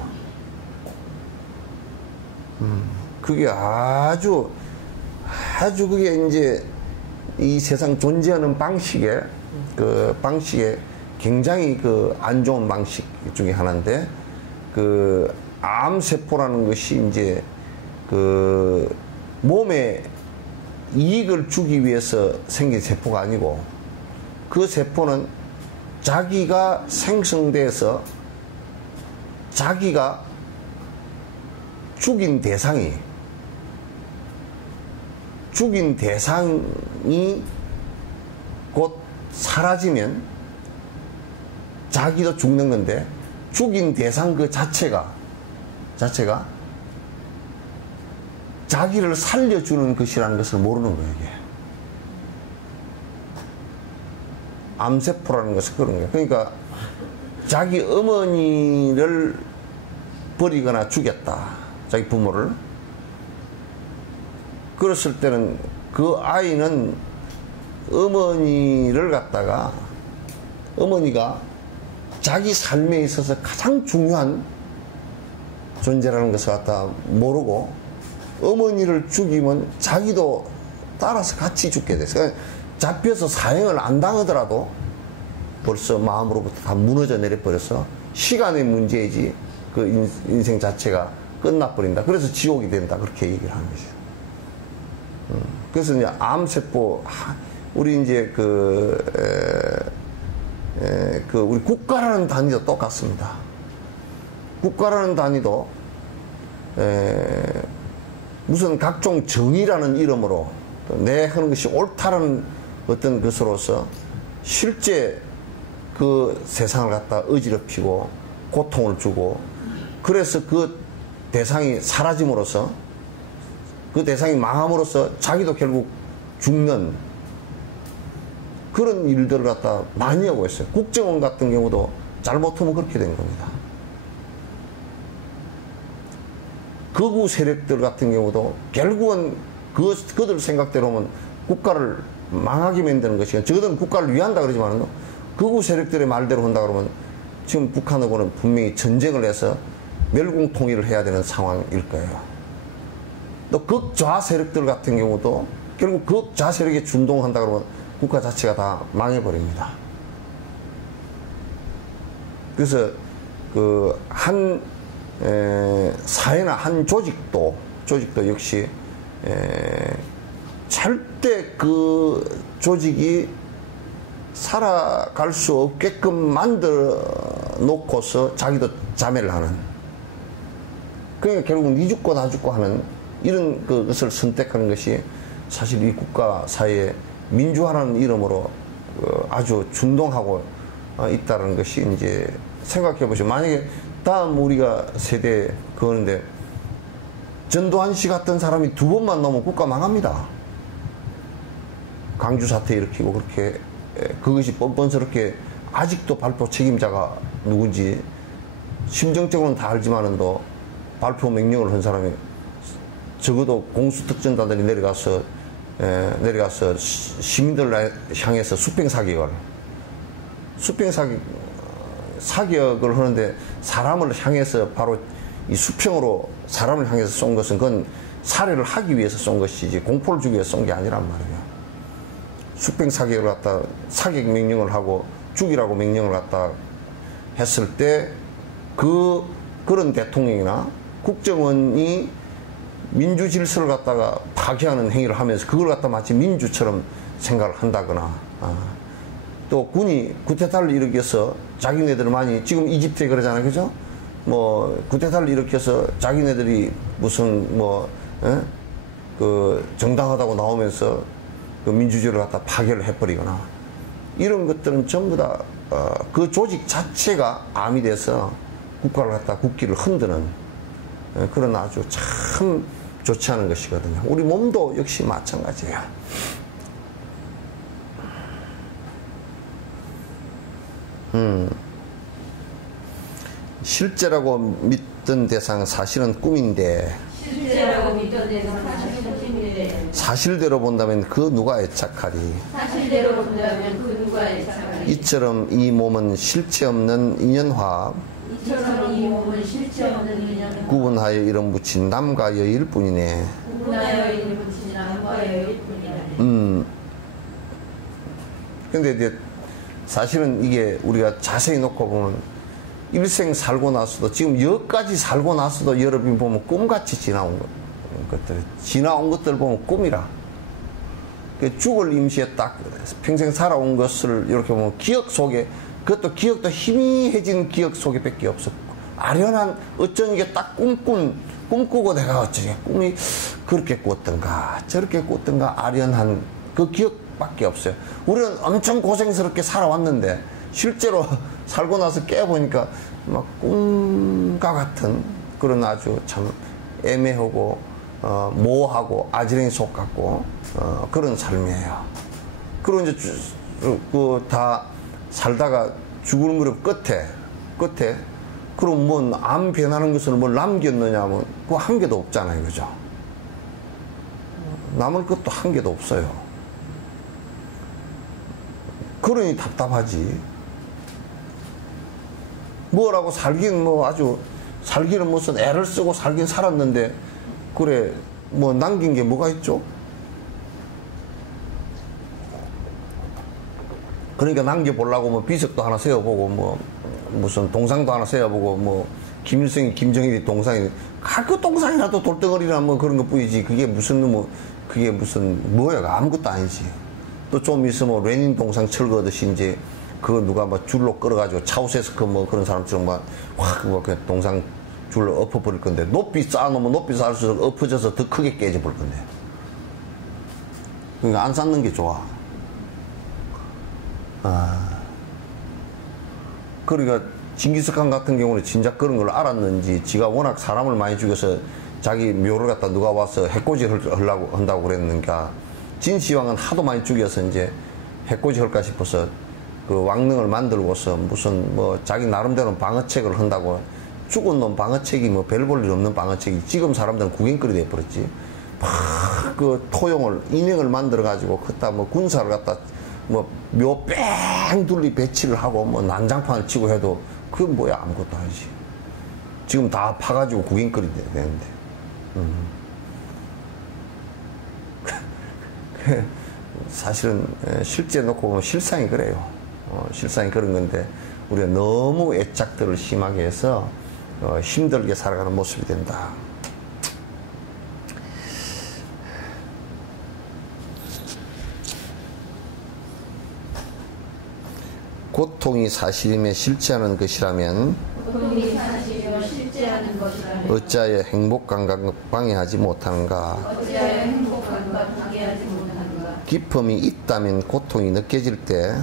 그게 아주 그게 이제 이 세상 존재하는 방식에 굉장히 그 안 좋은 방식 중에 하나인데 그 암세포라는 것이 이제 그 몸에 이익을 주기 위해서 생긴 세포가 아니고 그 세포는 자기가 생성돼서 자기가 죽인 대상이 곧 사라지면 자기도 죽는 건데 죽인 대상 그 자체가 자기를 살려주는 것이라는 것을 모르는 거예요. 이게. 암세포라는 것은 그런 거예요. 그러니까 자기 어머니를 버리거나 죽였다. 자기 부모를. 그랬을 때는 그 아이는 어머니를 갖다가 어머니가 자기 삶에 있어서 가장 중요한 존재라는 것을 갖다 모르고 어머니를 죽이면 자기도 따라서 같이 죽게 됐어요. 잡혀서 사형을 안 당하더라도 벌써 마음으로부터 다 무너져 내려버려서 시간의 문제이지 그 인생 자체가 끝나버린다. 그래서 지옥이 된다. 그렇게 얘기를 하는 거죠. 그래서 이제 암세포, 우리 이제 우리 국가라는 단위도 똑같습니다. 국가라는 단위도 무슨 각종 정의라는 이름으로 내 하는 것이 옳다라는 어떤 것으로서 실제 그 세상을 갖다 어지럽히고 고통을 주고, 그래서 그 대상이 사라짐으로써, 그 대상이 망함으로써 자기도 결국 죽는 그런 일들을 갖다 많이 하고 있어요. 국정원 같은 경우도 잘못하면 그렇게 된 겁니다. 극우 세력들 같은 경우도 결국은 그들 생각대로 하면 국가를 망하게 만드는 것이고, 저들은 국가를 위한다 그러지만 극우 세력들의 말대로 한다 그러면 지금 북한하고는 분명히 전쟁을 해서 멸공통일을 해야 되는 상황일 거예요. 또 극좌 세력들 같은 경우도 결국 극좌 세력에 준동한다 그러면 국가 자체가 다 망해버립니다. 그래서 그 한 사회나 한 조직도 역시 절대 그 조직이 살아갈 수 없게끔 만들어 놓고서 자기도 자멸을 하는, 그러니까 결국 니 죽고 나 죽고 하는 이런 것을 선택하는 것이 사실 이 국가 사회에 민주화라는 이름으로 아주 준동하고 있다는 것이, 이제 생각해 보시면, 만약에 다음 우리가 세대 그거는데 전두환 씨 같은 사람이 2번만 넘으면 국가 망합니다. 광주 사태 일으키고 그렇게 그것이 뻔뻔스럽게 아직도 발표 책임자가 누군지 심정적으로는 다 알지만은도 발표 명령을 한 사람이 적어도 공수특전단들이 내려가서 시민들을 향해서 수평사격을 하는데 사람을 향해서 바로 이 수평으로 사람을 향해서 쏜 것은 그건 살해를 하기 위해서 쏜 것이지 공포를 주기 위해서 쏜 게 아니란 말이에요. 수평사격을 갖다 사격 명령을 하고 죽이라고 명령을 갖다 했을 때 그런 대통령이나 국정원이 민주 질서를 갖다가 파괴하는 행위를 하면서 그걸 갖다 마치 민주처럼 생각을 한다거나, 또 군이 쿠데타를 일으켜서 자기네들 많이, 지금 이집트에 그러잖아요. 그죠? 뭐 쿠데타를 일으켜서 자기네들이 무슨 그 정당하다고 나오면서 그 민주주의를 갖다 파괴를 해버리거나, 이런 것들은 전부 다 그 조직 자체가 암이 돼서 국가를 갖다 국기를 흔드는 그런 아주 참 좋지 않은 것이거든요. 우리 몸도 역시 마찬가지예요. 실제라고 믿던 대상 사실은 꿈인데, 실제라고 믿던 대상 사실은 꿈인데, 사실대로 본다면 그 누가 애착하리. 사실대로 본다면 그 누가 애착하리. 이처럼 이 몸은 실체 없는 인연화합, 이처럼 이 몸은 실체 없는 인연화합, 구분하여 이름 붙인 남과 여일 뿐이네. 구분하여 이름 붙인 남과 여일 뿐이네. 근데 이제 사실은 이게 우리가 자세히 놓고 보면 일생 살고 나서도, 지금 여기까지 살고 나서도 여러분이 보면 꿈같이 지나온 것들, 지나온 것들 보면 꿈이라. 죽을 임시에 딱 평생 살아온 것을 이렇게 보면 기억 속에, 그것도 기억도 희미해진 기억 속에 밖에 없었고, 아련한 어쩐 이게 딱 꿈꾸고 내가 어쩌게 꿈이 그렇게 꿨던가 저렇게 꿨던가 아련한 그 기억밖에 없어요. 우리는 엄청 고생스럽게 살아왔는데 실제로 살고 나서 깨보니까 막 꿈과 같은 그런 아주 참 애매하고 모호하고 아지랭이 속 같고 그런 삶이에요. 그리고 이제 다 살다가 죽을 무렵 끝에 그럼 뭐 암 변하는 것을 뭘 남겼느냐면 그거 한 개도 없잖아요. 그죠? 남을 것도 한 개도 없어요. 그러니 답답하지. 뭐라고 살긴 뭐 아주 살기는 무슨 애를 쓰고 살긴 살았는데 그래 뭐 남긴 게 뭐가 있죠? 그러니까 남겨보려고 뭐 비석도 하나 세워보고 뭐 무슨 동상도 하나 세워보고 뭐 김일성이 김정일이 동상이 그 동상이라도 돌덩어리나 뭐 그런 것 뿐이지 그게 무슨 뭐 그게 무슨 뭐야 아무것도 아니지. 또 좀 있으면 레닌 동상 철거하듯이 이제 그거 누가 막 줄로 끌어가지고 차우세스크 뭐 그런 사람처럼 막확뭐 그 동상 줄로 엎어버릴 건데 높이 쌓아놓으면 높이 쌓을수록 엎어져서 더 크게 깨져버릴 건데. 그러니까 안 쌓는 게 좋아. 그러니까 징기스칸 같은 경우는 진작 그런 걸 알았는지 지가 워낙 사람을 많이 죽여서 자기 묘를 갖다 누가 와서 해코지를 하려고 한다고 그랬는가. 진시황은 하도 많이 죽여서 이제 해코지 할까 싶어서 그 왕릉을 만들고서 무슨 뭐 자기 나름대로 방어책을 한다고 죽은 놈 방어책이 뭐 별 볼 일 없는 방어책이 지금 사람들은 구경거리 돼버렸지. 막 그 토용을 인형을 만들어 가지고 그따 뭐 군사를 갖다 뭐 묘 뺑 둘리 배치를 하고 뭐 난장판을 치고 해도 그건 뭐야 아무것도 아니지. 지금 다 파가지고 구경거리 되는데. 사실은 실제 놓고 보면 실상이 그래요. 실상이 그런 건데 우리가 너무 애착들을 심하게 해서 힘들게 살아가는 모습이 된다. 고통이 사실임에 실제하는 것이라면 어찌하여 행복감각 방해하지 못하는가? 기쁨이 있다면 고통이 느껴질 때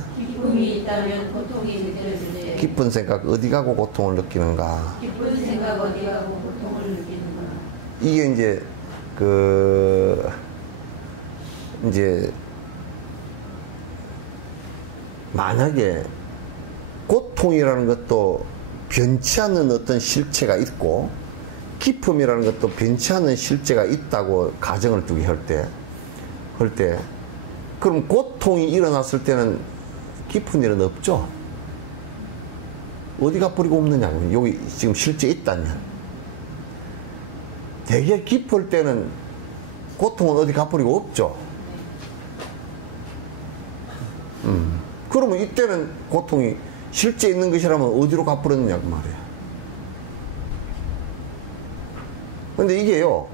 기쁜 생각 어디 가고 고통을 느끼는가? 기쁜 생각 어디 가고 고통을 느끼는가? 이게 이제 만약에 고통이라는 것도 변치 않는 어떤 실체가 있고 기쁨이라는 것도 변치 않는 실체가 있다고 가정을 두게 할 때 그럼 고통이 일어났을 때는 기쁜 일은 없죠. 어디가 버리고 없느냐고. 여기 지금 실제 있다면 되게 기쁠 때는 고통은 어디 가버리고 없죠. 그러면 이때는 고통이 실제 있는 것이라면 어디로 가버렸느냐고 말이에요. 근데 이게요,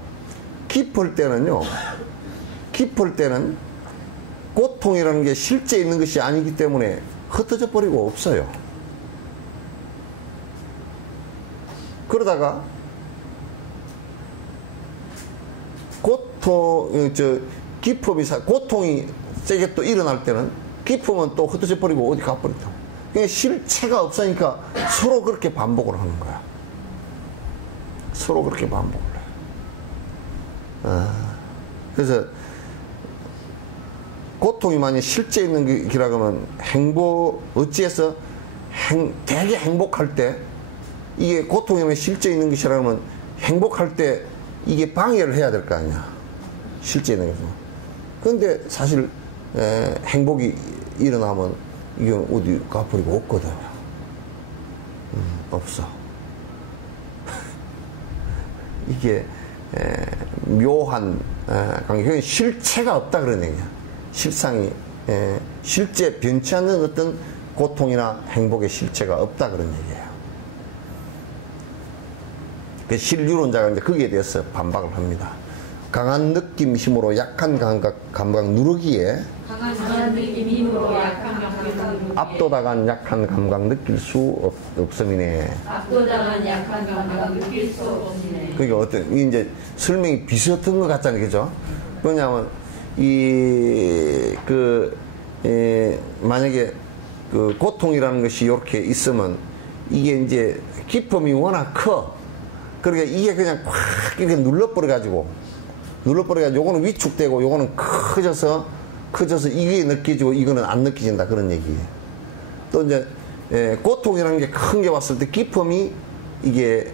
기쁠 때는 고통이라는 게 실제 있는 것이 아니기 때문에 흩어져 버리고 없어요. 그러다가 고통이 세게 또 일어날 때는 기쁨은 또 흩어져 버리고 어디 가버린다고. 그러니까 실체가 없으니까 서로 그렇게 반복을 하는 거야. 서로 그렇게 반복을 해. 그래서 고통이 만약 실제 있는 기라고 하면 어찌해서 되게 행복할 때 이게 고통이면 실제 있는 것이라면 행복할 때 이게 방해를 해야 될 거 아니야. 실제 있는 것은. 그런데 사실 행복이 일어나면 이게 어디 가버리고 없거든. 없어. 이게 묘한 관계. 실체가 없다 그런 얘기야. 실상이 실제 변치 않는 어떤 고통이나 행복의 실체가 없다 그런 얘기예요. 그 실유론자가 이제 거기에 대해서 반박을 합니다. 강한 느낌 힘으로 약한 감각 누르기에 강한 느낌 힘으로 약한 감각 누르기에 압도당한 약한 감각 느낄 수 없음이네. 압도당한 약한 감각 느낄 수 없음이네. 그게 어떤 이제 설명이 비슷한 것 같잖아요, 그죠? 왜냐하면 만약에 그 고통이라는 것이 이렇게 있으면 이게 이제 기쁨이 워낙 커. 그러니까 이게 그냥 꽉 이렇게 눌러버려가지고 요거는 위축되고 요거는 커져서 이게 느껴지고 이거는 안 느껴진다 그런 얘기예요. 또 이제 고통이라는 게 큰 게 왔을 때 기쁨이 이게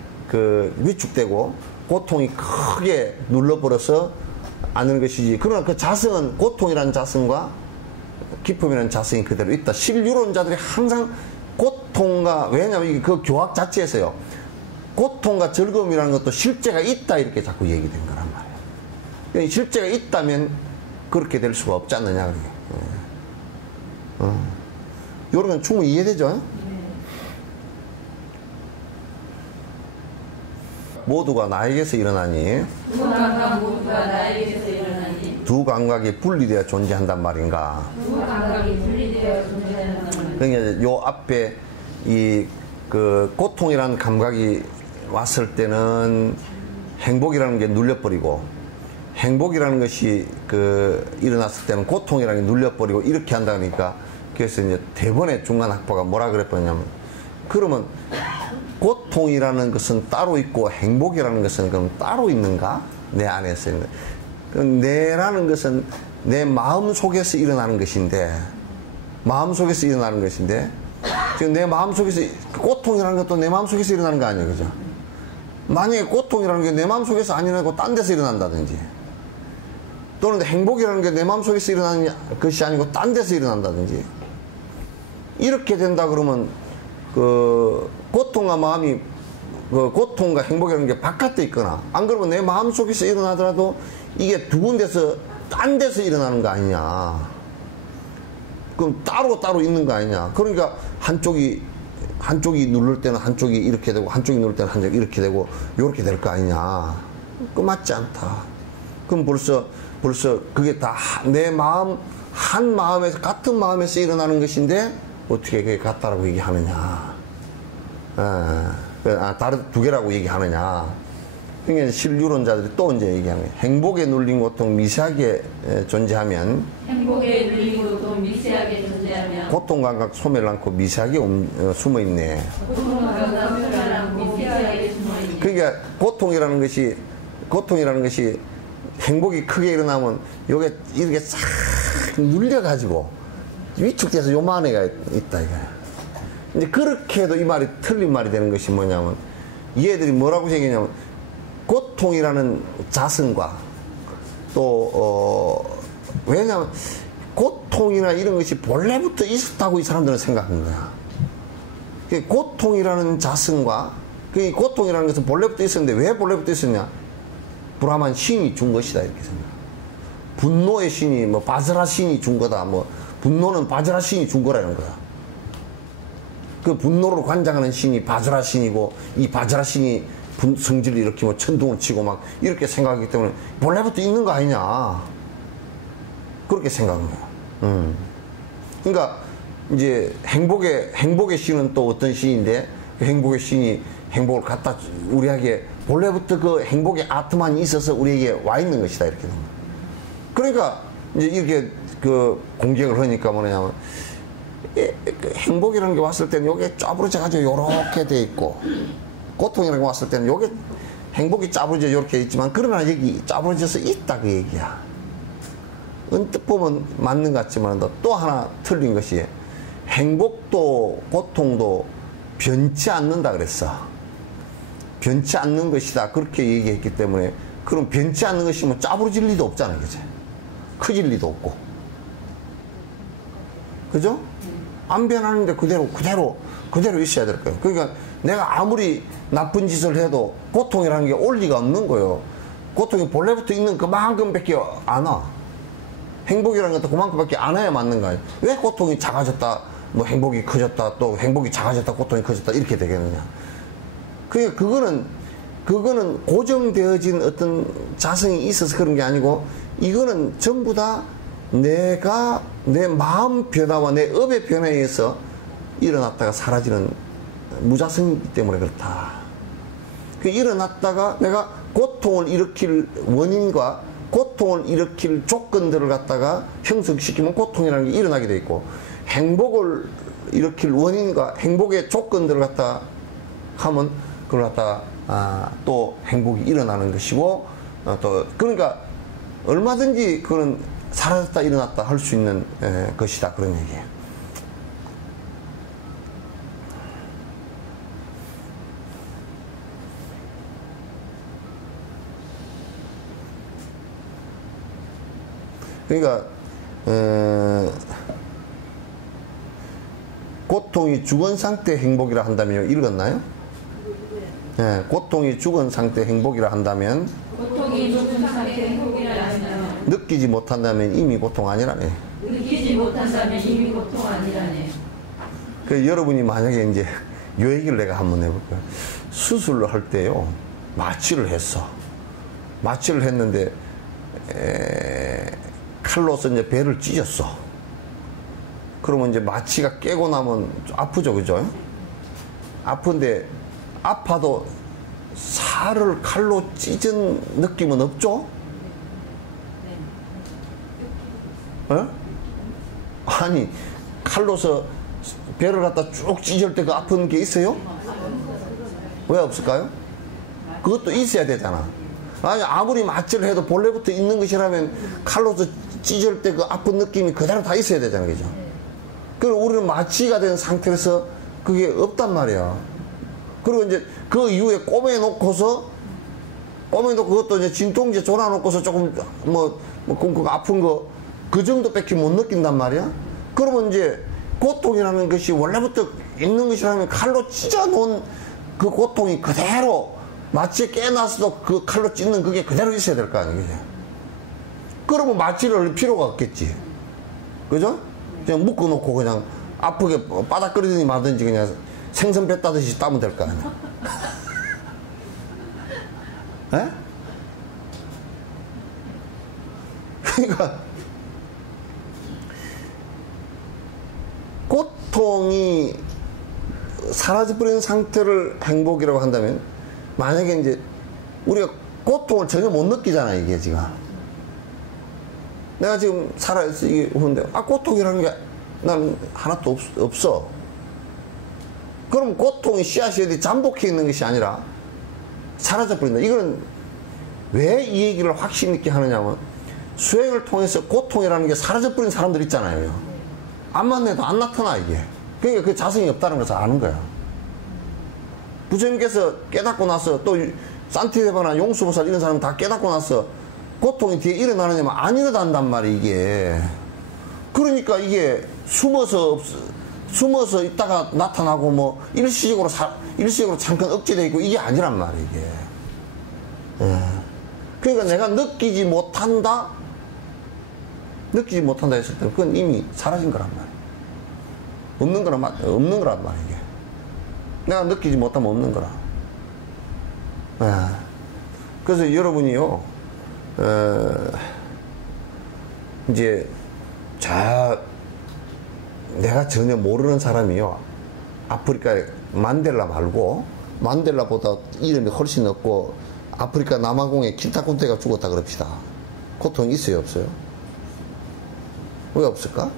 위축되고 고통이 크게 눌러버려서 아는 것이지. 그러나 그 자성은 고통이라는 자성과 기쁨이라는 자성이 그대로 있다. 실유론자들이 항상 고통과 왜냐하면 이게 그 교학 자체에서요. 고통과 즐거움이라는 것도 실제가 있다 이렇게 자꾸 얘기된 거란 말이에요. 실제가 있다면 그렇게 될 수가 없지 않느냐. 이런 건 충분히 이해되죠? 모두가 나에게서 일어나니 두 감각 모두가 나에게서 일어나니 두 감각이 분리되어 존재한단 말인가. 두 감각이 분리되어 존재한다는 말입니다. 그러니까 요 앞에 이 그 고통이라는 감각이 왔을 때는 행복이라는 게 눌려버리고, 행복이라는 것이 그 일어났을 때는 고통이라는 게 눌려버리고 이렇게 한다 그러니까, 그래서 이제 대번에 중간 학파가 뭐라 그랬냐면, 그러면 고통이라는 것은 따로 있고 행복이라는 것은 그럼 따로 있는가? 내 안에서 있는. 그럼 내라는 것은 내 마음 속에서 일어나는 것인데, 마음 속에서 일어나는 것인데, 지금 내 마음 속에서, 고통이라는 것도 내 마음 속에서 일어나는 거 아니에요, 그죠? 만약에 고통이라는 게 내 마음 속에서 안 일어나고 딴 데서 일어난다든지, 또는 행복이라는 게 내 마음 속에서 일어나는 것이 아니고 딴 데서 일어난다든지, 이렇게 된다 그러면 그 고통과 마음이, 그 고통과 행복이라는 게 바깥에 있거나, 안 그러면 내 마음 속에서 일어나더라도 이게 두 군데서, 딴 데서 일어나는 거 아니냐. 그럼 따로 있는 거 아니냐. 그러니까 한쪽이 누를 때는 한쪽이 이렇게 되고, 한쪽이 누를 때는 한쪽이 이렇게 되고, 요렇게 될 거 아니냐. 그 맞지 않다. 그럼 벌써 그게 다 내 마음, 한 마음에서, 같은 마음에서 일어나는 것인데, 어떻게 그게 같다라고 얘기하느냐. 다른 두 개라고 얘기하느냐. 그러니까 실유론자들이 또 이제 얘기하는 거예요. 행복에 눌린 고통 미세하게 존재하면, 행복에 눌린 고통 미세하게 존재하면 고통감각 소멸을 않고 미세하게 숨어있네. 고통감각 소멸을 않고 미세하게 숨어있네. 그러니까 고통이라는 것이 행복이 크게 일어나면 요게 이렇게 싹 눌려가지고 위축돼서 요만 애가 있다 이거야. 이제 그렇게 해도 이 말이 틀린 말이 되는 것이 뭐냐면, 얘들이 뭐라고 얘기하냐면, 고통이라는 자성과 또 왜냐하면 고통이나 이런 것이 본래부터 있었다고 이 사람들은 생각하는 거야. 고통이라는 자성과, 그 고통이라는 것은 본래부터 있었는데 왜 본래부터 있었냐? 브라만 신이 준 것이다 이렇게 생각. 분노의 신이 뭐 바즈라 신이 준 거다. 뭐 분노는 바즈라 신이 준 거라는 거야. 그 분노를 관장하는 신이 바즈라 신이고, 이 바즈라 신이 성질을 일으키고 천둥을 치고 막 이렇게 생각하기 때문에 본래부터 있는 거 아니냐. 그렇게 생각하는 거야. 그러니까 이제 행복의 신은 또 어떤 신인데, 그 행복의 신이 행복을 갖다 우리에게, 본래부터 그 행복의 아트만이 있어서 우리에게 와 있는 것이다 이렇게 됩니다. 그러니까 이제 이렇게 그 공격을 하니까 뭐냐면, 그 행복이라는 게 왔을 때는 요게 쪼부러져 가지고 요렇게 돼 있고, 고통이라는 게 왔을 때는 요게 행복이 짜부러져 요렇게 있지만, 그러나 여기 짜부러져서 있다 그 얘기야. 언뜻 보면 맞는 것 같지만 또 하나 틀린 것이, 행복도 고통도 변치 않는다 그랬어. 변치 않는 것이다 그렇게 얘기했기 때문에, 그럼 변치 않는 것이면 짜부러질 리도 없잖아요, 그죠? 커질 리도 없고, 그죠? 안 변하는데 그대로 있어야 될 거예요. 그러니까 내가 아무리 나쁜 짓을 해도 고통이라는 게 올 리가 없는 거예요. 고통이 본래부터 있는 그만큼밖에 안 와. 행복이라는 것도 그만큼밖에 안 와야 맞는 거예요. 왜 고통이 작아졌다, 뭐 행복이 커졌다, 또 행복이 작아졌다, 고통이 커졌다 이렇게 되겠느냐. 그러니까 그거는 고정되어진 어떤 자성이 있어서 그런 게 아니고, 이거는 전부 다 내가 내 마음 변화와 내 업의 변화에 의해서 일어났다가 사라지는 무자성이기 때문에 그렇다. 그 일어났다가 내가 고통을 일으킬 원인과 고통을 일으킬 조건들을 갖다가 형성시키면 고통이라는 게 일어나게 돼 있고, 행복을 일으킬 원인과 행복의 조건들을 갖다 하면 그걸 갖다가 또 행복이 일어나는 것이고, 또 그러니까 얼마든지 그런 사라졌다 일어났다 할 수 있는 것이다 그런 얘기예요. 그러니까 고통이 죽은 상태 행복이라 한다면 읽었나요? 네, 고통이 죽은 상태 행복이라 한다면, 고통이 죽은 상태 행복이라 한다면, 느끼지 못한다면 이미 고통 아니라네. 느끼지 못한다면 이미 고통 아니라네. 그 여러분이 만약에 이제 요 얘기를 내가 한번 해볼게요. 수술을 할 때요, 마취를 했어. 마취를 했는데, 칼로서 이제 배를 찢었어. 그러면 이제 마취가 깨고 나면 아프죠, 그죠? 아픈데, 아파도 살을 칼로 찢은 느낌은 없죠? 어? 아니, 칼로서 배를 갖다 쭉 찢을 때 그 아픈 게 있어요? 왜 없을까요? 그것도 있어야 되잖아. 아니, 아무리 마취를 해도 본래부터 있는 것이라면 칼로서 찢을 때 그 아픈 느낌이 그대로 다 있어야 되잖아, 그죠? 그리고 우리는 마취가 된 상태에서 그게 없단 말이야. 그리고 이제 그 이후에 꼬매놓고 그것도 이제 진통제 졸아놓고서 조금 그 아픈 거 그 정도밖에 못 느낀단 말이야. 그러면 이제 고통이라는 것이 원래부터 있는 것이라면 칼로 찢어놓은 그 고통이 그대로 마취에 깨놨어도 그 칼로 찢는 그게 그대로 있어야 될 거 아니에요. 그러면 마취를 할 필요가 없겠지. 그죠? 그냥 묶어놓고 그냥 아프게 바닥거리든지 말든지 그냥 생선 뱉 따듯이 따면 될 거 아니야. 에? 그러니까 고통이 사라져버리는 상태를 행복이라고 한다면, 만약에 이제 우리가 고통을 전혀 못 느끼잖아, 이게 지금. 내가 지금 살아있어, 이게 근데 고통이라는 게 나는 하나도 없어. 그럼 고통이 씨앗이 어디 잠복해 있는 것이 아니라 사라져버린다. 이거는 왜 이 얘기를 확신 있게 하느냐면, 수행을 통해서 고통이라는 게 사라져버린 사람들 있잖아요. 안 만나도 안 나타나, 이게. 그러니까 그 자성이 없다는 것을 아는 거야. 부처님께서 깨닫고 나서, 또 산티데바나 용수보살 이런 사람 다 깨닫고 나서 고통이 뒤에 일어나느냐면 안 일어난단 말이야, 이게. 그러니까 이게 숨어서 있다가 나타나고 뭐 일시적으로 잠깐 억제되어 있고 이게 아니란 말이야, 이게. 그러니까 내가 느끼지 못한다 했을 때 그건 이미 사라진 거란 말이야. 없는 거란 말이야, 이게. 내가 느끼지 못하면 없는 거라. 그래서 여러분이요, 이제 내가 전혀 모르는 사람이요, 아프리카 만델라 말고, 만델라보다 이름이 훨씬 높고 아프리카 남아공의 킨타쿤테가 죽었다 그럽시다. 고통이 있어요, 없어요? 왜 없을까?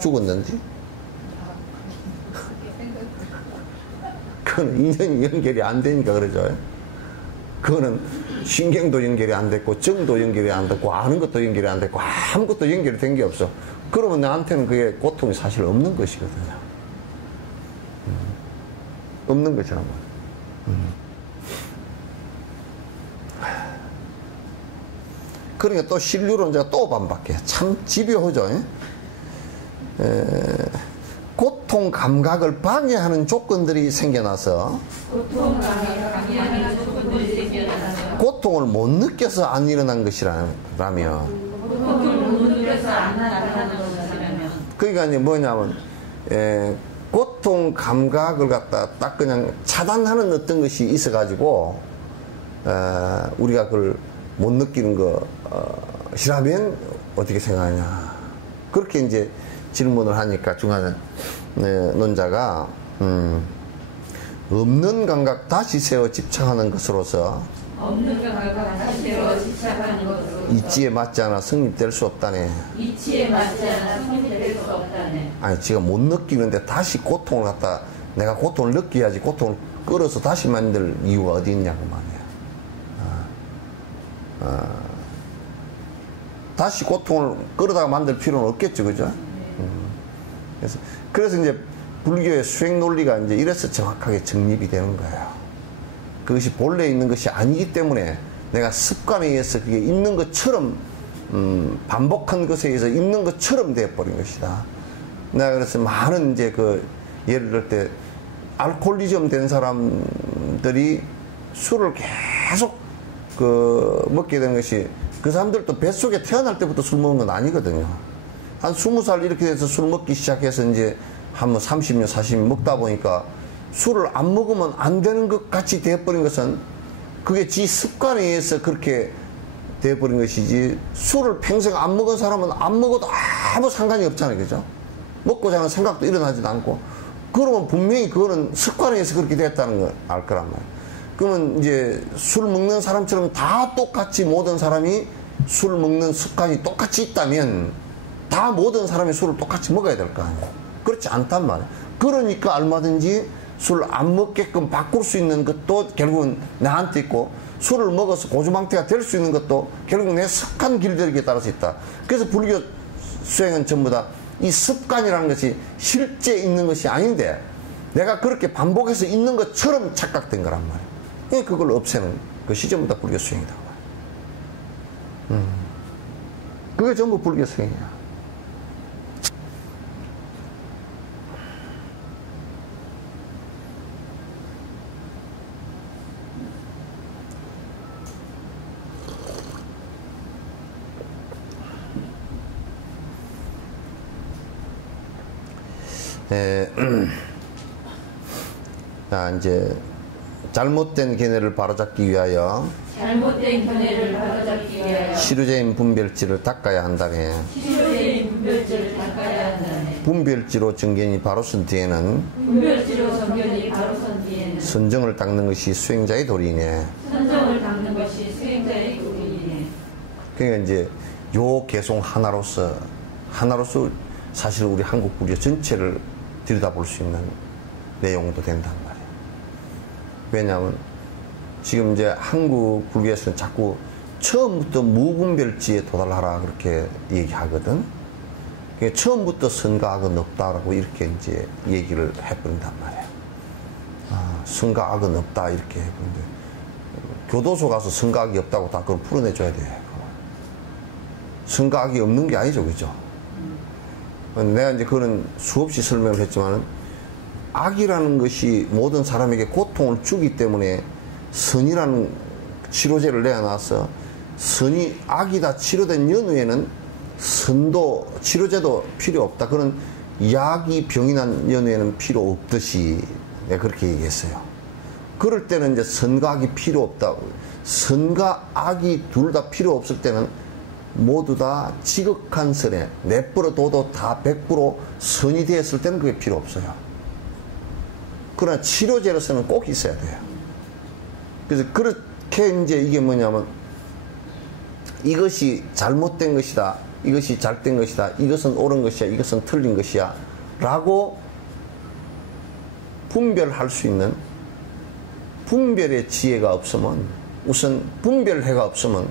죽었는지? 그거는 인연이 연결이 안 되니까 그러죠. 그거는 신경도 연결이 안 됐고, 정도 연결이 안 됐고, 아는 것도 연결이 안 됐고, 아무것도 연결이 된 게 없어. 그러면 나한테는 그게 고통이 사실 없는 것이거든요. 없는 것이란 말이야. 그러니까 또 신류론자가 또 반박해. 참 집요하죠. 고통 감각을 방해하는 조건들이 생겨나서 고통을 못 느껴서 안 일어난 것이라면, 그러니까 이제 뭐냐면, 고통 감각을 갖다 딱 그냥 차단하는 어떤 것이 있어가지고, 우리가 그걸 못 느끼는 것이라면 어떻게 생각하냐. 그렇게 이제 질문을 하니까 중간 논자가, 없는 감각 다시 세워 집착하는 것으로서 없는 감각 다시 세워 집착하는 것으로 이치에 맞지 않아 성립될 수 없다네. 이치에 맞지 않아 성립될 수 없다네. 아니, 지가 못 느끼는데 다시 고통을 갖다, 내가 고통을 느껴야지 고통을 끌어서 다시 만들 이유가 어디 있냐고 말이야. 다시 고통을 끌어다가 만들 필요는 없겠죠, 그죠? 그래서 이제 불교의 수행 논리가 이제 이래서 정확하게 정립이 되는 거예요. 그것이 본래 있는 것이 아니기 때문에 내가 습관에 의해서 그게 있는 것처럼, 반복한 것에 의해서 있는 것처럼 되어버린 것이다. 내가 그래서 많은 이제 예를 들 때 알코올리즘 된 사람들이 술을 계속 먹게 되는 것이, 그 사람들도 뱃속에 태어날 때부터 술 먹는 건 아니거든요. 한 20살 이렇게 돼서 술 먹기 시작해서 이제 한 30년, 40년 먹다 보니까 술을 안 먹으면 안 되는 것 같이 되어버린 것은 그게 지 습관에 의해서 그렇게 되어버린 것이지, 술을 평생 안 먹은 사람은 안 먹어도 아무 상관이 없잖아요. 그죠? 먹고자 하는 생각도 일어나지도 않고. 그러면 분명히 그거는 습관에 의해서 그렇게 됐다는 걸 알 거란 말이에요. 그러면 이제 술 먹는 사람처럼 다 똑같이 모든 사람이 술 먹는 습관이 똑같이 있다면 다 모든 사람이 술을 똑같이 먹어야 될 거 아니에요. 그렇지 않단 말이에요. 그러니까 얼마든지 술 안 먹게끔 바꿀 수 있는 것도 결국은 나한테 있고, 술을 먹어서 고주망태가 될 수 있는 것도 결국 내 습관 길들이기에 따라서 있다. 그래서 불교 수행은 전부 다 이 습관이라는 것이 실제 있는 것이 아닌데 내가 그렇게 반복해서 있는 것처럼 착각된 거란 말이에요. 그걸 없애는 것이 전부 다 불교 수행이다. 그게 전부 불교 수행이야. 자, 이제 잘못된 견해를 바로잡기 위하여 시루제인 분별지를 닦아야 한다네. 분별지로 정견이 바로 선 뒤에는 선정을 닦는 것이 수행자의 도리네. 그러니까 이제 요 개송 하나로서 사실 우리 한국 불교 전체를 들여다볼 수 있는 내용도 된단 말이에요. 왜냐하면 지금 이제 한국 불교에서는 자꾸 처음부터 무분별지에 도달하라 그렇게 얘기하거든. 그러니까 처음부터 선과 악은 없다라고 이렇게 이제 얘기를 해버린단 말이에요. 선과 악은 없다 이렇게 해버리는데, 교도소 가서 선과 악이 없다고 다 그걸 풀어내줘야 돼. 선과 악이 없는 게 아니죠, 그죠? 내가 이제 그런 수없이 설명을 했지만, 악이라는 것이 모든 사람에게 고통을 주기 때문에 선이라는 치료제를 내어놔서, 선이 악이다 치료된 연후에는 선도 치료제도 필요 없다. 그런 약이 병이 난 연후에는 필요 없듯이 내가 그렇게 얘기했어요. 그럴 때는 이제 선과 악이 필요 없다. 선과 악이 둘 다 필요 없을 때는 모두 다 지극한 선에 내버려둬도 다 100% 선이 되었을 때는 그게 필요 없어요. 그러나 치료제로서는 꼭 있어야 돼요. 그래서 그렇게 이제 이게 뭐냐면, 이것이 잘못된 것이다, 이것이 잘된 것이다, 이것은 옳은 것이야, 이것은 틀린 것이야 라고 분별할 수 있는 분별의 지혜가 없으면, 우선 분별해가 없으면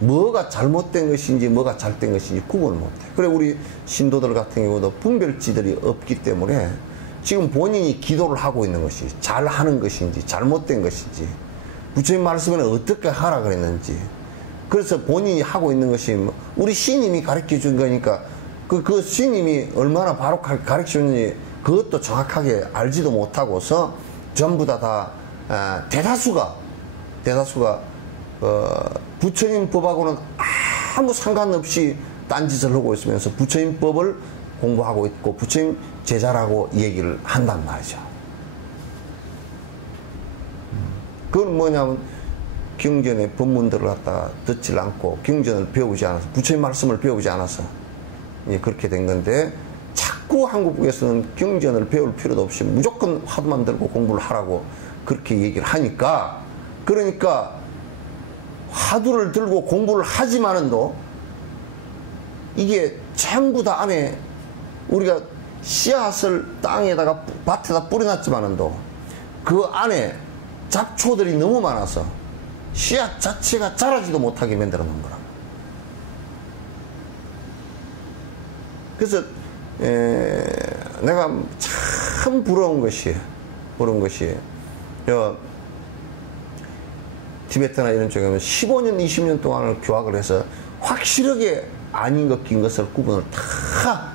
뭐가 잘못된 것인지 뭐가 잘된 것인지 구분을 못해. 그래 우리 신도들 같은 경우도 분별지들이 없기 때문에 지금 본인이 기도를 하고 있는 것이 잘하는 것인지 잘못된 것인지, 부처님 말씀에는 어떻게 하라 그랬는지, 그래서 본인이 하고 있는 것이 우리 신님이 가르쳐 준 거니까 그 신님이 얼마나 바로 가르쳐 줬는지 그것도 정확하게 알지도 못하고서 전부 다 대다수가 부처님 법하고는 아무 상관없이 딴짓을 하고 있으면서 부처님 법을 공부하고 있고 부처님 제자라고 얘기를 한단 말이죠. 그건 뭐냐면 경전의 법문들을 갖다가 듣질 않고 경전을 배우지 않아서, 부처님 말씀을 배우지 않아서 그렇게 된 건데, 자꾸 한국에서는 경전을 배울 필요도 없이 무조건 화두만 들고 공부를 하라고 그렇게 얘기를 하니까, 그러니까 화두를 들고 공부를 하지만은도 이게 전부 다 안에 우리가 씨앗을 땅에다가 밭에다 뿌려놨지만은도 그 안에 잡초들이 너무 많아서 씨앗 자체가 자라지도 못하게 만들어 놓은 거라. 그래서 내가 참 부러운 것이 티베트나 이런 쪽에 15년 20년 동안을 교학을 해서 확실하게 아닌 것 낀 것을 구분을 다,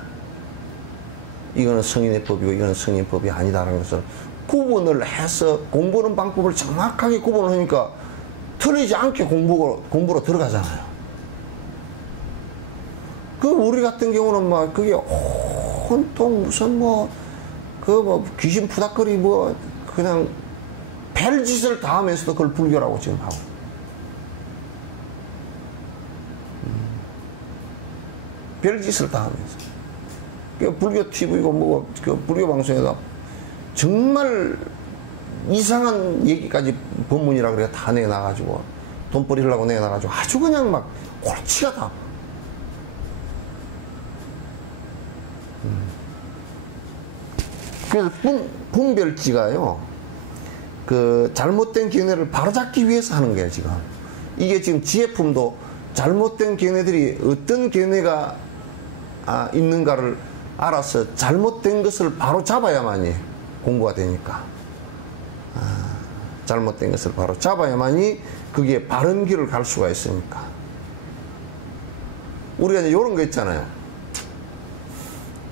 이거는 성인의 법이고 이거는 성인의 법이 아니다라는 것을 구분을 해서 공부하는 방법을 정확하게 구분을 하니까 틀리지 않게 공부로 들어가잖아요. 그 우리 같은 경우는 막 그게 온통 무슨 그 뭐 귀신 푸닥거리 뭐 그냥 별짓을 다 하면서도 그걸 불교라고 지금 하고. 별짓을 다 하면서. 그 불교 TV고 뭐, 그 불교 방송에다 정말 이상한 얘기까지 법문이라 그래 다 내놔가지고 돈벌이 하려고 내놔가지고 아주 그냥 막 골치가 다. 그래서 분별지가요, 그 잘못된 견해를 바로잡기 위해서 하는 거예요, 지금. 이게 지금 지혜품도 잘못된 견해들이 어떤 견해가 있는가를 알아서 잘못된 것을 바로 잡아야만이 공부가 되니까. 잘못된 것을 바로 잡아야만이 그게 바른 길을 갈 수가 있으니까. 우리가 이제 이런 거 있잖아요.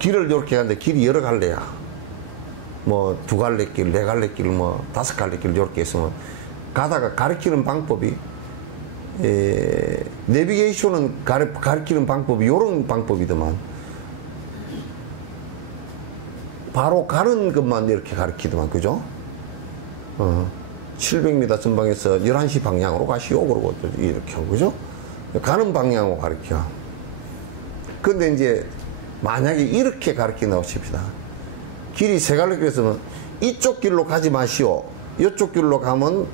길을 이렇게 가는데 길이 여러 갈래야. 뭐 2갈래 길, 4갈래 길, 뭐 5갈래 길 이렇게 있으면 가다가 가르치는 방법이 내비게이션은 가르치는 방법이 요런 방법이더만 바로 가는 것만 이렇게 가르치더만, 그죠? 700m 전방에서 11시 방향으로 가시오 그러고 이렇게 하고, 그죠? 가는 방향으로 가르쳐. 근데 이제 만약에 이렇게 가르친다고 칩시다. 길이 3갈래 길에서는 이쪽 길로 가지 마시오. 이쪽 길로 가면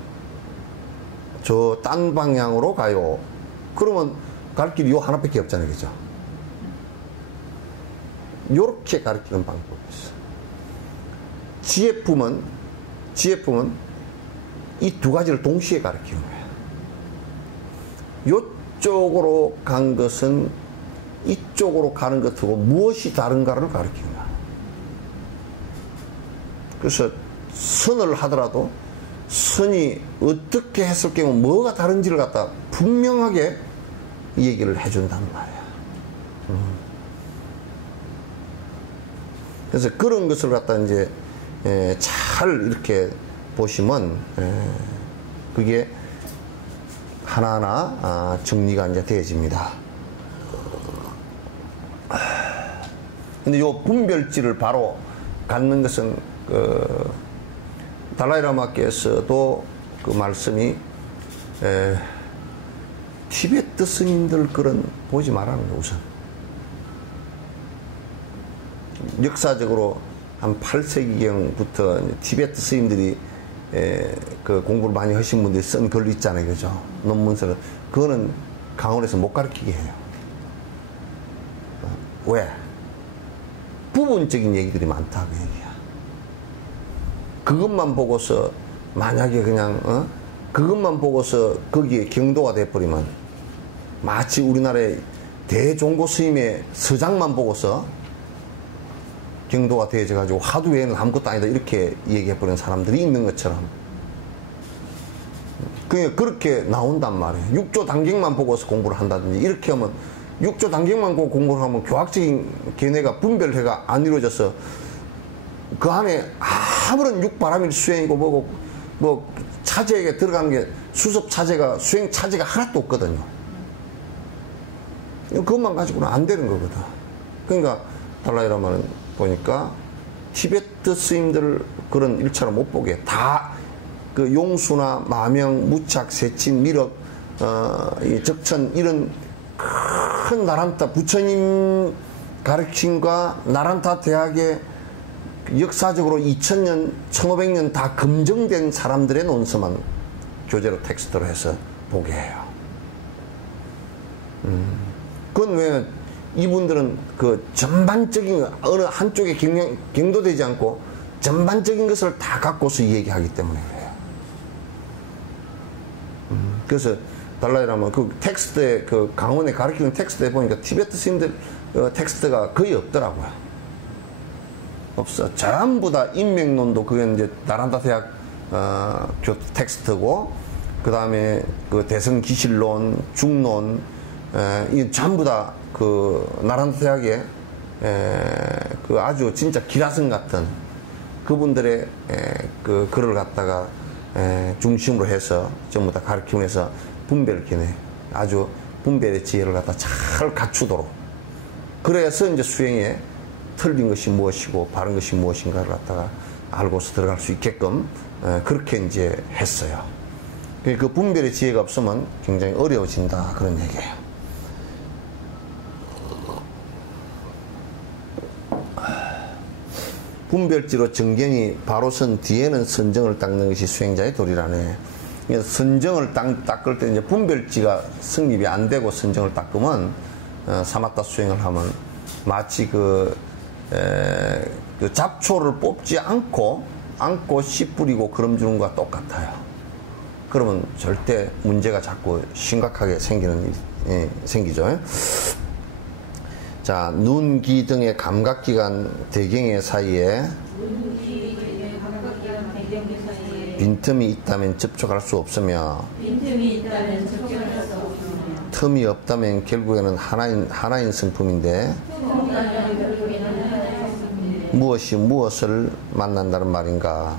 저 딴 방향으로 가요. 그러면 갈 길이 요 하나밖에 없잖아요, 그죠? 요렇게 가르치는 방법이 있어. 지혜품은 이 2가지를 동시에 가르치는 거야. 요쪽으로 간 것은 이쪽으로 가는 것하고 무엇이 다른가를 가르치는 거야. 그래서 선을 하더라도 선이 어떻게 했을 경우 뭐가 다른지를 갖다 분명하게 얘기를 해준단 말이야. 그래서 그런 것을 갖다 이제 잘 이렇게 보시면 그게 하나하나 정리가 이제 되어집니다. 근데 요 분별지를 바로 갖는 것은 달라이라마께서도 그 말씀이 티베트 스님들 글은 보지 말라는 거예요, 우선. 역사적으로 한 8세기경부터 티베트 스님들이 그 공부를 많이 하신 분들이 쓴 글 있잖아요, 그죠? 논문서를. 그거는 강원에서 못 가르치게 해요. 왜? 부분적인 얘기들이 많다, 그 얘기야. 그것만 보고서 만약에 그냥 그것만 보고서 거기에 경도가 돼버리면 마치 우리나라의 대종고 스님의 서장만 보고서 경도가 되어져가지고 화두 외에는 아무것도 아니다 이렇게 얘기해버리는 사람들이 있는 것처럼, 그러니까 그렇게 나온단 말이에요. 육조 단경만 보고서 공부를 한다든지 이렇게 하면, 육조 단경만 보고 공부를 하면 교학적인 견해가 분별해가 안 이루어져서 그 안에 아무런 육바람일 수행이고 뭐고 뭐 차제에게 들어가는 게 수습 차제가 수행 차제가 하나도 없거든요. 그것만 가지고는 안 되는 거거든. 그러니까 달라이라마는 보니까 티베트 스님들 그런 일차로 못 보게 다 그 용수나 마명, 무착, 세친, 미륵, 이 적천 이런 큰 나란타 부처님 가르침과 나란타 대학의 역사적으로 2000년, 1500년 다 검증된 사람들의 논서만 교재로 텍스트로 해서 보게 해요. 그건 왜 이분들은 그 전반적인 어느 한쪽에 경도되지 않고 전반적인 것을 다 갖고서 얘기하기 때문에 그래요. 그래서 달라이라마 그 텍스트에 그 강원에 가르치는 텍스트에 보니까 티베트 스님들 텍스트가 거의 없더라고요. 없어. 전부 다 인맥론도 그게 이제 나란타 대학 텍스트고, 그 다음에 그 대성기실론, 중론, 이 전부 다 그 나란타 대학의 그 아주 진짜 기라성 같은 그분들의 그 글을 갖다가 중심으로 해서 전부 다 가르치면서 분별기네, 아주 분별의 지혜를 갖다 잘 갖추도록, 그래서 이제 수행에 틀린 것이 무엇이고 바른 것이 무엇인가를 갖다가 알고서 들어갈 수 있게끔 그렇게 이제 했어요. 그 분별의 지혜가 없으면 굉장히 어려워진다 그런 얘기예요. 분별지로 정경이 바로 선 뒤에는 선정을 닦는 것이 수행자의 도리라네. 선정을 닦을 때 이제 분별지가 성립이 안 되고 선정을 닦으면 사마타 수행을 하면 마치 그 잡초를 뽑지 않고 씨 뿌리고 거름 주는 것과 똑같아요. 그러면 절대 문제가 자꾸 심각하게 생기죠. 자, 눈, 귀 등의 감각기관 대경의 사이에 빈틈이 있다면 접촉할 수 없으며 틈이 없다면 결국에는 하나인 성품인데 무엇이 무엇을 만난다는 말인가?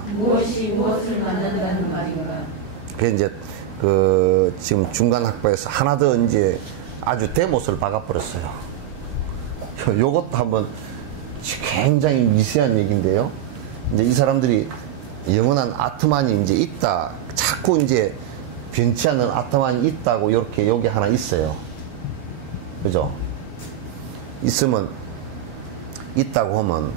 그게 이제 지금 중간 학부에서 하나 더 이제 아주 대못을 박아버렸어요. 요것도 한번 굉장히 미세한 얘기인데요. 이제 이 사람들이 영원한 아트만이 이제 있다. 자꾸 이제 변치 않는 아트만이 있다고 이렇게 여기 하나 있어요. 그죠? 있으면, 있다고 하면,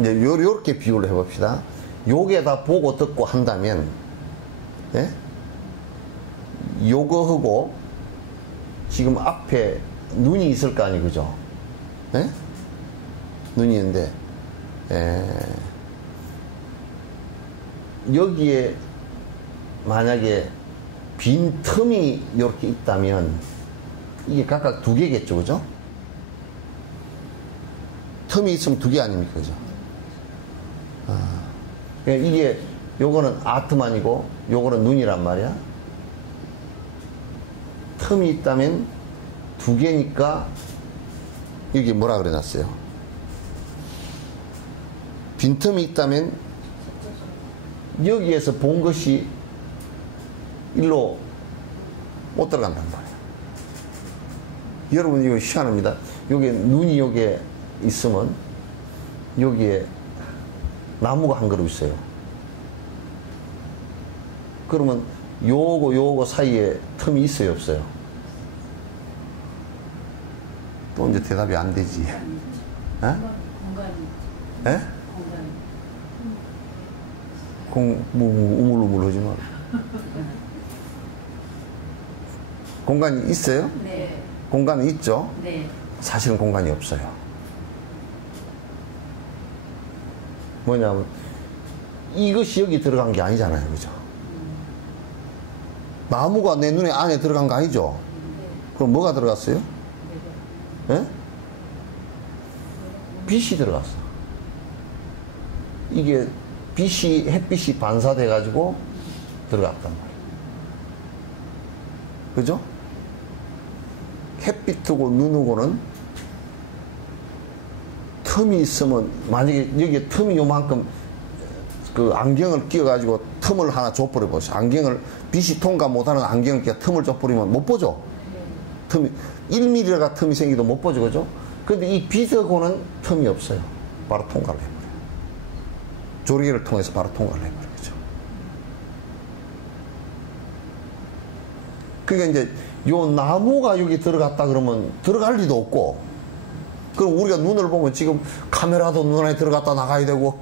이제 요렇게 비유를 해봅시다. 요게다 보고 듣고 한다면, 예? 요거하고 지금 앞에 눈이 있을 거 아니, 그죠? 예? 눈이 있는데, 여기에 만약에 빈 틈이 이렇게 있다면 이게 각각 두 개겠죠, 그죠? 틈이 있으면 두 개 아닙니까, 그죠? 그러니까 이게 요거는 아트만이고 요거는 눈이란 말이야. 틈이 있다면 두 개니까 여기 뭐라 그래놨어요? 빈틈이 있다면 여기에서 본 것이 일로 못 들어간단 말이에요. 여러분 이거 희한합니다. 여기 눈이 여기에 있으면 여기에 나무가 한 그루 있어요. 그러면 요거 사이에 틈이 있어요, 없어요? 또 이제 대답이 안 되지. 에? 에? 우물우물 하지 마. 공간이 있어요? 네. 공간이 있죠? 네. 사실은 공간이 없어요. 뭐냐면 이것이 여기 들어간 게 아니잖아요, 그죠? 나무가 내 눈에 안에 들어간 거 아니죠? 그럼 뭐가 들어갔어요? 예? 빛이 들어갔어. 이게 햇빛이 반사돼 가지고 들어갔단 말이에요. 그죠? 햇빛하고 눈하고는 틈이 있으면, 만약에 여기에 틈이 요만큼 그 안경을 끼워 가지고 틈을 하나 줘버려 보세요. 안경을 빛이 통과 못하는 안경을 끼워 틈을 줘버리면 못 보죠? 틈이 1mm가 틈이 생기도 못 보죠, 그죠? 근데 이 빛하고는 틈이 없어요. 바로 통과를 해버려요. 조리개를 통해서 바로 통과를 해버리죠. 그러니까 이제 요 나무가 여기 들어갔다 그러면 들어갈 리도 없고, 그럼 우리가 눈을 보면 지금 카메라도 눈 안에 들어갔다 나가야 되고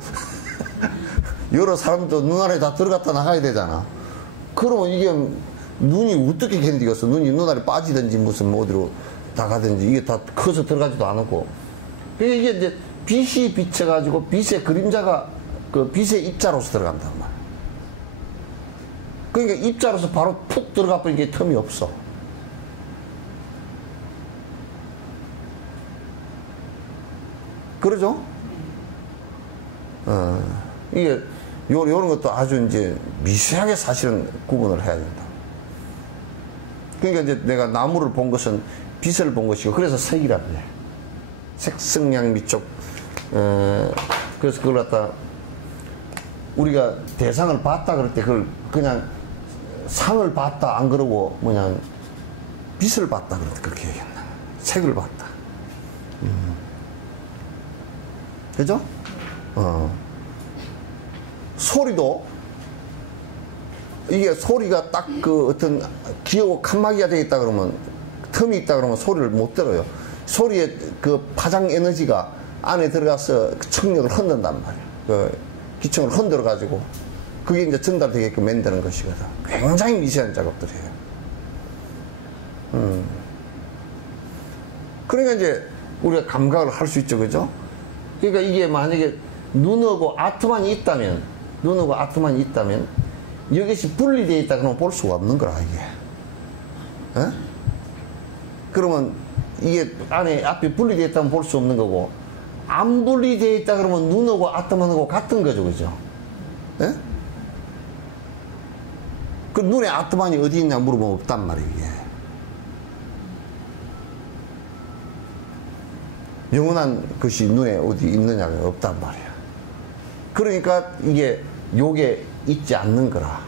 여러 사람도 눈 안에 다 들어갔다 나가야 되잖아. 그러면 이게 눈이 어떻게 견디겠어? 눈이 눈 안에 빠지든지 무슨 어디로 나가든지 이게 다 커서 들어가지도 않고. 그러니까 이게 이제 빛이 비쳐가지고 빛의 그림자가 그 빛의 입자로서 들어간단 말이야. 그러니까 입자로서 바로 푹 들어가 버리니까 틈이 없어. 그러죠? 이게 요런 것도 아주 이제 미세하게 사실은 구분을 해야 된다. 그러니까 이제 내가 나무를 본 것은 빛을 본 것이고, 그래서 색이라고 해. 색성량 미쪽. 그래서 그걸 갖다 우리가 대상을 봤다 그럴 때 그걸 그냥 상을 봤다 안 그러고 빛을 봤다 그럴 때 그렇게 얘기한다. 색을 봤다. 그죠? 소리도 이게 소리가 딱 그 어떤 기어 칸막이가 되어 있다 그러면 틈이 있다 그러면 소리를 못 들어요. 소리의 그 파장 에너지가 안에 들어가서 그 청력을 흔든단 말이에요. 그 기청을 흔들어 가지고 그게 이제 전달되게끔 만드는 것이거든. 굉장히 미세한 작업들이에요. 그러니까 이제 우리가 감각을 할 수 있죠, 그죠? 그러니까 이게 만약에 눈하고 아트만이 있다면, 이것이 분리되어 있다 그러면 볼 수가 없는 거라, 이게. 에? 그러면 이게 안에 앞에 분리되어 있다면 볼 수 없는 거고, 안 분리되어 있다 그러면 눈하고 아트만하고 같은 거죠, 그죠? 에? 그 눈에 아트만이 어디 있냐 물어보면 없단 말이에요, 이게. 영원한 것이 눈에 어디 있느냐가 없단 말이야. 그러니까 이게 요게 있지 않는 거라.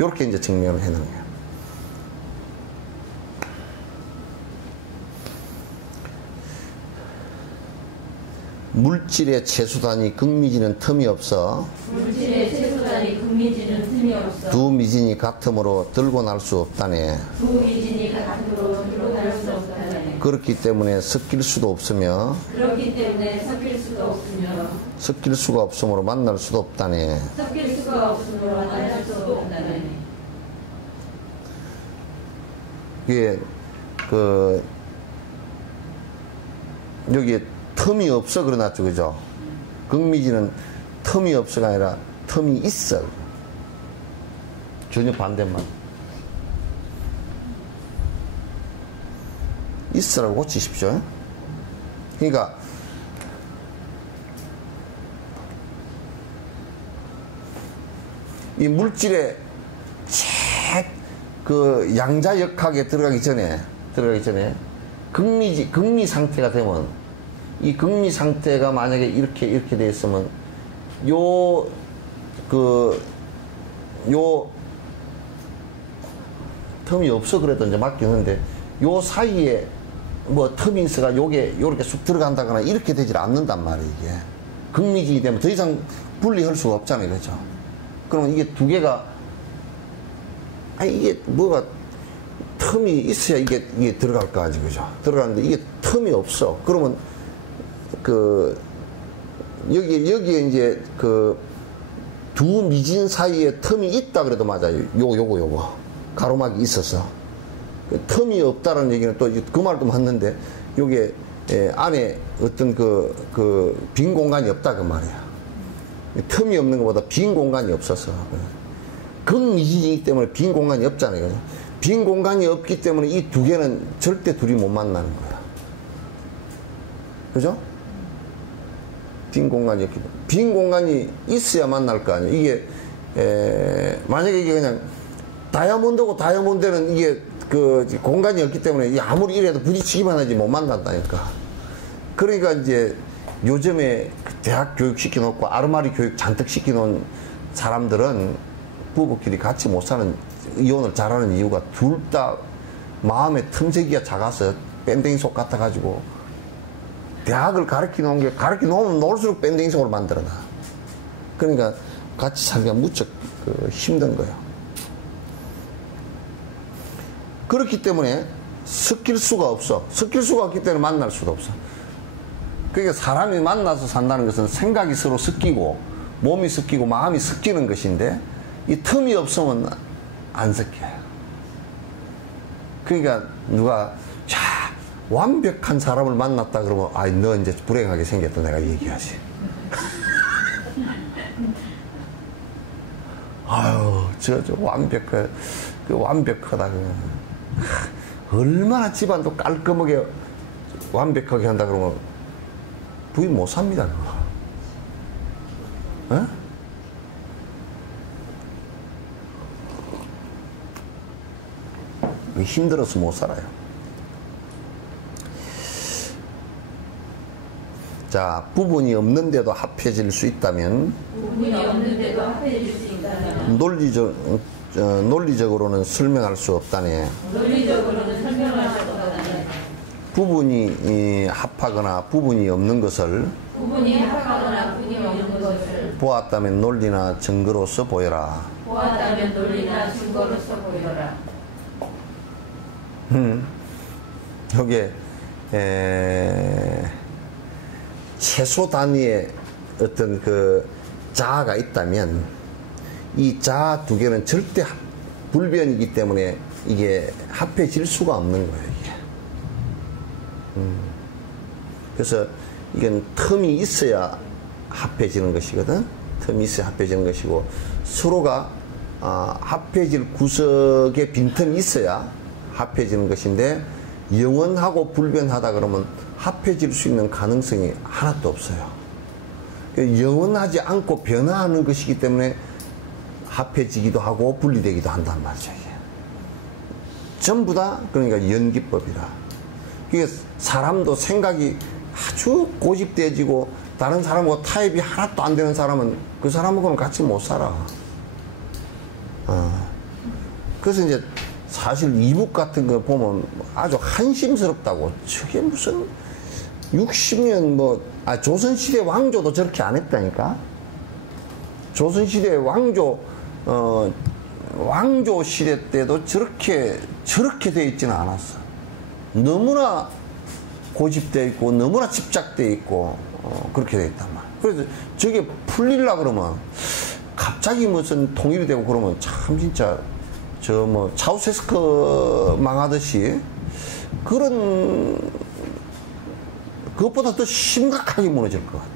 요렇게 이제 증명을 해놓은 거야. 물질의 채수단이 극미지는 틈이 없어. 물질의 채수단이 극미지는 틈이 없어. 두 미진이 같음으로 들고 날 수 없다네. 두 미진이 같음으로 들고 날 수 없다네. 그렇기 때문에 섞일 수도 없으며. 그렇기 때문에 섞일 수가 없으며. 섞일 수가 없으므로 만날 수도 없다네. 섞일 수가 없으므로 만날 수도 없다네. 이게 여기에 틈이 없어 그러놨죠, 그죠? 극미지는 틈이 없어가 아니라 틈이 있어. 전혀 반대만. 있어라고 고치십시오. 그러니까 이 물질의 그 양자역학에 들어가기 전에 극미 상태가 되면, 이 극미 상태가 만약에 이렇게 돼 있으면 요 틈이 없어 그래도 이제 맞겠는데, 요 사이에 뭐 틈이 있어가 요게 요렇게 쑥 들어간다거나 이렇게 되질 않는단 말이에요, 이게. 극미지기 때문에 더 이상 분리할 수가 없잖아요, 그죠? 그러면 이게 두 개가, 이게 뭐가 틈이 있어야 이게 들어갈 거 아니지, 그죠? 들어가는데 이게 틈이 없어. 그러면 여기에 이제 두 미진 사이에 틈이 있다 그래도 맞아요. 요거 가로막이 있어서 틈이 없다라는 얘기는 또 그 말도 맞는데, 요게 안에 어떤 빈 공간이 없다 그 말이야. 틈이 없는 것보다 빈 공간이 없어서. 극미진이기 때문에 빈 공간이 없잖아요, 그죠? 빈 공간이 없기 때문에 이 두 개는 절대 둘이 못 만나는 거야, 그죠? 빈 공간이 없기 때문에. 빈 공간이 있어야 만날 거 아니에요. 이게 만약에 이게 그냥 다이아몬드고 다이아몬드는 이게 공간이 없기 때문에 아무리 이래도 부딪히기만 하지 못 만난다니까. 그러니까 이제 요즘에 대학 교육 시켜놓고 아르마리 교육 잔뜩 시켜놓은 사람들은 부부끼리 같이 못 사는, 이혼을 잘하는 이유가 둘 다 마음의 틈새기가 작아서 밴댕이 속 같아가지고, 대학을 가르쳐 놓은 게 가르쳐 놓으면 놓을수록 밴댕이 속으로 만들어놔. 그러니까 같이 살기가 무척 힘든 거예요. 그렇기 때문에 섞일 수가 없어. 섞일 수가 없기 때문에 만날 수도 없어. 그러니까 사람이 만나서 산다는 것은 생각이 서로 섞이고 몸이 섞이고 마음이 섞이는 것인데, 이 틈이 없으면 안 섞여요. 그러니까 누가 완벽한 사람을 만났다 그러면 너 이제 불행하게 생겼다 내가 얘기하지. 아유 저 완벽하다 그러면 얼마나 집안도 깔끔하게 완벽하게 한다 그러면 부인 못 삽니다, 그거. 힘들어서 못 살아요. 자, 부분이 없는데도 합해질 수 있다면, 논리적으로는 설명할 수 없다네. 부분이 합하거나 부분이 없는 것을 부분이 합하거나 부분이 없는 것을 보았다면 논리나 증거로서 보여라. 보았다면 논리나 증거로서 보여라. 여기에 최소 단위의 어떤 그 자아가 있다면 이 자아 두 개는 절대 불변이기 때문에 이게 합해질 수가 없는 거예요, 이게. 그래서 이건 텀이 있어야 합해지는 것이거든. 텀이 있어야 합해지는 것이고, 서로가 합해질 구석에 빈틈이 있어야 합해지는 것인데, 영원하고 불변하다 그러면 합해질 수 있는 가능성이 하나도 없어요. 영원하지 않고 변화하는 것이기 때문에 합해지기도 하고 분리되기도 한단 말이죠, 이게. 전부 다 그러니까 연기법이라. 그게 사람도 생각이 아주 고집돼지고 다른 사람하고 타입이 하나도 안 되는 사람은 그 사람하고는 같이 못 살아. 그래서 이제 사실 이북 같은 거 보면 아주 한심스럽다고. 저게 무슨 60년 조선시대 왕조도 저렇게 안 했다니까. 조선시대 왕조 시대 때도 저렇게 돼 있지는 않았어. 너무나 고집돼 있고 너무나 집착돼 있고 그렇게 돼 있단 말이야. 그래서 저게 풀리려 그러면 갑자기 무슨 통일이 되고 그러면 참 진짜 차우세스크 망하듯이 그것보다 더 심각하게 무너질 것 같아.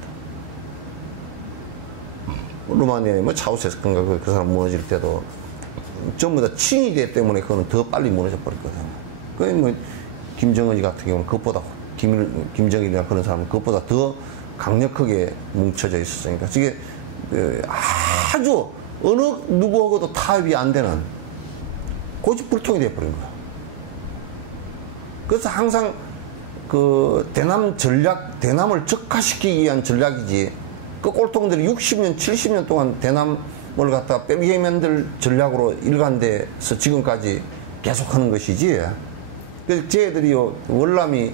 루마니아에 차우세스크인가 그 사람 무너질 때도 전부 다 칭의대 때문에 그거는 더 빨리 무너져 버렸거든. 그 김정은이 같은 경우는 그것보다 김정일이나 그런 사람은 그것보다 더 강력하게 뭉쳐져 있었으니까 저게 아주 어느 누구하고도 타협이 안 되는 고집불통이 돼버린 거야. 그래서 항상 그 대남을 적화시키기 위한 전략이지, 그 꼴통들이 60년, 70년 동안 대남을 갖다가 빼게 만들 전략으로 일관돼서 지금까지 계속하는 것이지. 그래서 쟤들이요, 월남이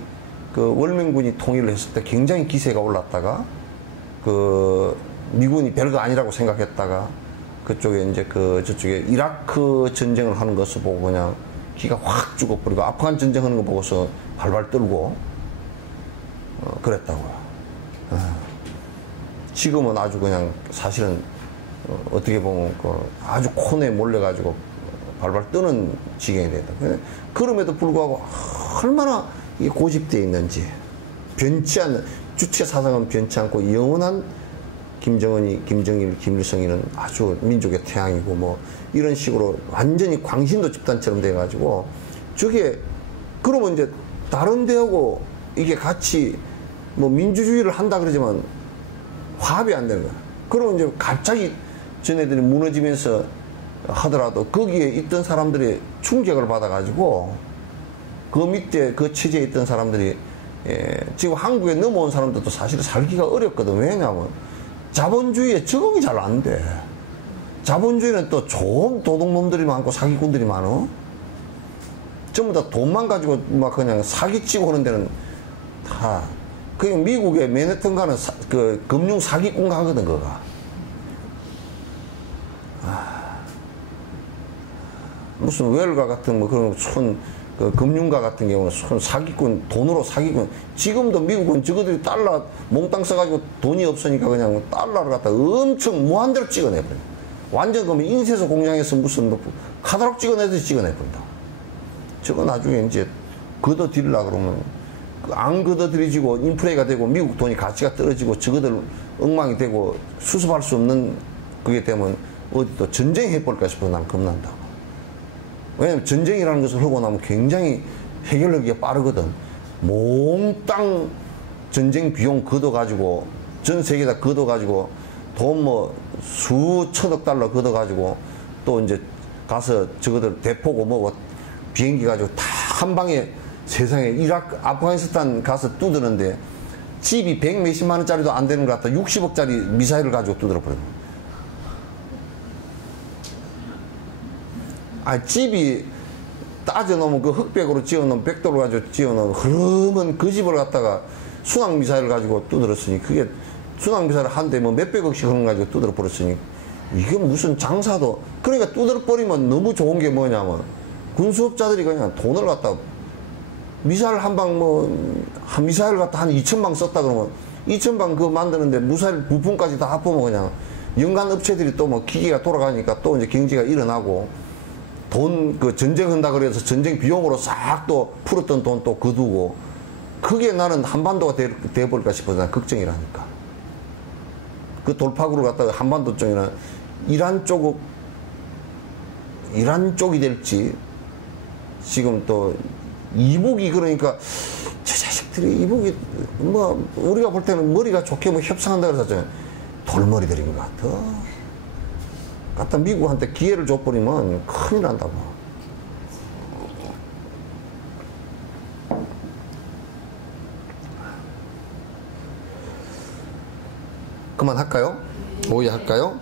그 월명군이 통일을 했을 때 굉장히 기세가 올랐다가 그 미군이 별거 아니라고 생각했다가 그쪽에 이제 저쪽에 이라크 전쟁을 하는 것을 보고 그냥 기가 확 죽어버리고 아프간 전쟁하는 거 보고서 발발 떨고 그랬다고요. 지금은 아주 그냥 사실은 어떻게 보면 아주 코너에 몰려가지고 발발 뜨는 지경이 됐다. 그럼에도 불구하고 얼마나 고집되어 있는지, 변치 않는, 주체 사상은 변치 않고 영원한 김정은이, 김정일, 김일성이는 아주 민족의 태양이고 이런 식으로 완전히 광신도 집단처럼 돼가지고 저게 그러면 이제 다른 데하고 이게 같이 민주주의를 한다 그러지만 화합이 안 되는 거야. 그러면 이제 갑자기 쟤네들이 무너지면서 하더라도 거기에 있던 사람들이 충격을 받아가지고 그 밑에 그 체제에 있던 사람들이 지금 한국에 넘어온 사람들도 사실 살기가 어렵거든. 왜냐하면 자본주의에 적응이 잘 안 돼. 자본주의는 또 좋은 도둑놈들이 많고 사기꾼들이 많어. 전부 다 돈만 가지고 그냥 사기치고 하는 데는 다 그냥 미국의 맨해튼 가는 그 금융 사기꾼 가거든, 그거가. 무슨 웰가 같은 그런 그 금융가 같은 경우는 손 사기꾼, 돈으로 사기꾼. 지금도 미국은 저거들이 달러 몽땅 써가지고 돈이 없으니까 그냥 달러를 갖다 엄청 무한대로 찍어내버려. 완전 그러면 인쇄소 공장에서 무슨 카다록 찍어내듯이 찍어내버린다. 저거 나중에 이제 걷어들이려고 그러면 안 걷어들이지고 인플레이가 되고 미국 돈이 가치가 떨어지고 저거들 엉망이 되고 수습할 수 없는 그게 되면 어디 또 전쟁해볼까 싶어서 난 겁난다. 왜냐면 전쟁이라는 것을 하고 나면 굉장히 해결하기가 빠르거든. 몽땅 전쟁 비용 걷어가지고 전 세계에다 걷어가지고 돈 수천억 달러 걷어가지고 또 이제 가서 저거들 대포고 뭐고 비행기 가지고 다 한 방에 세상에 이라크, 아프가니스탄 가서 뚜드는데 집이 100 몇십만 원짜리도 안 되는 것 같다. 60억짜리 미사일을 가지고 뚜들어버려. 집이 따져놓으면 그 흑백으로 지어놓은 백도를 가지고 지어놓은 흐름은 그 집을 갖다가 순항미사일을 가지고 두드렸으니 그게 순항미사일 한 대 뭐 몇백억씩 하는 거 가지고 두드려 버렸으니 이게 무슨 장사도 그러니까 두드려 버리면 너무 좋은 게 뭐냐면 군수업자들이 그냥 돈을 갖다 미사일 한 방 한 미사일 갖다 한 2,000방 썼다 그러면 2,000방 그거 만드는데 무사일 부품까지 다 합하면 그냥 연간 업체들이 또 뭐 기계가 돌아가니까 또 이제 경제가 일어나고 돈 그 전쟁한다 그래서 전쟁 비용으로 싹 또 풀었던 돈 또 거두고 그게 나는 한반도가 돼버릴까 싶어서 난 걱정이라니까. 그 돌파구를 갖다가 한반도 쪽이나 이란 쪽이 될지 지금 또 이북이 그러니까 저 자식들이 이북이 뭐 우리가 볼 때는 머리가 좋게 뭐 협상한다 그래서 돌머리들인 것 같아. 갖다 미국한테 기회를 줘버리면 큰일 난다고. 그만할까요? 오해 할까요?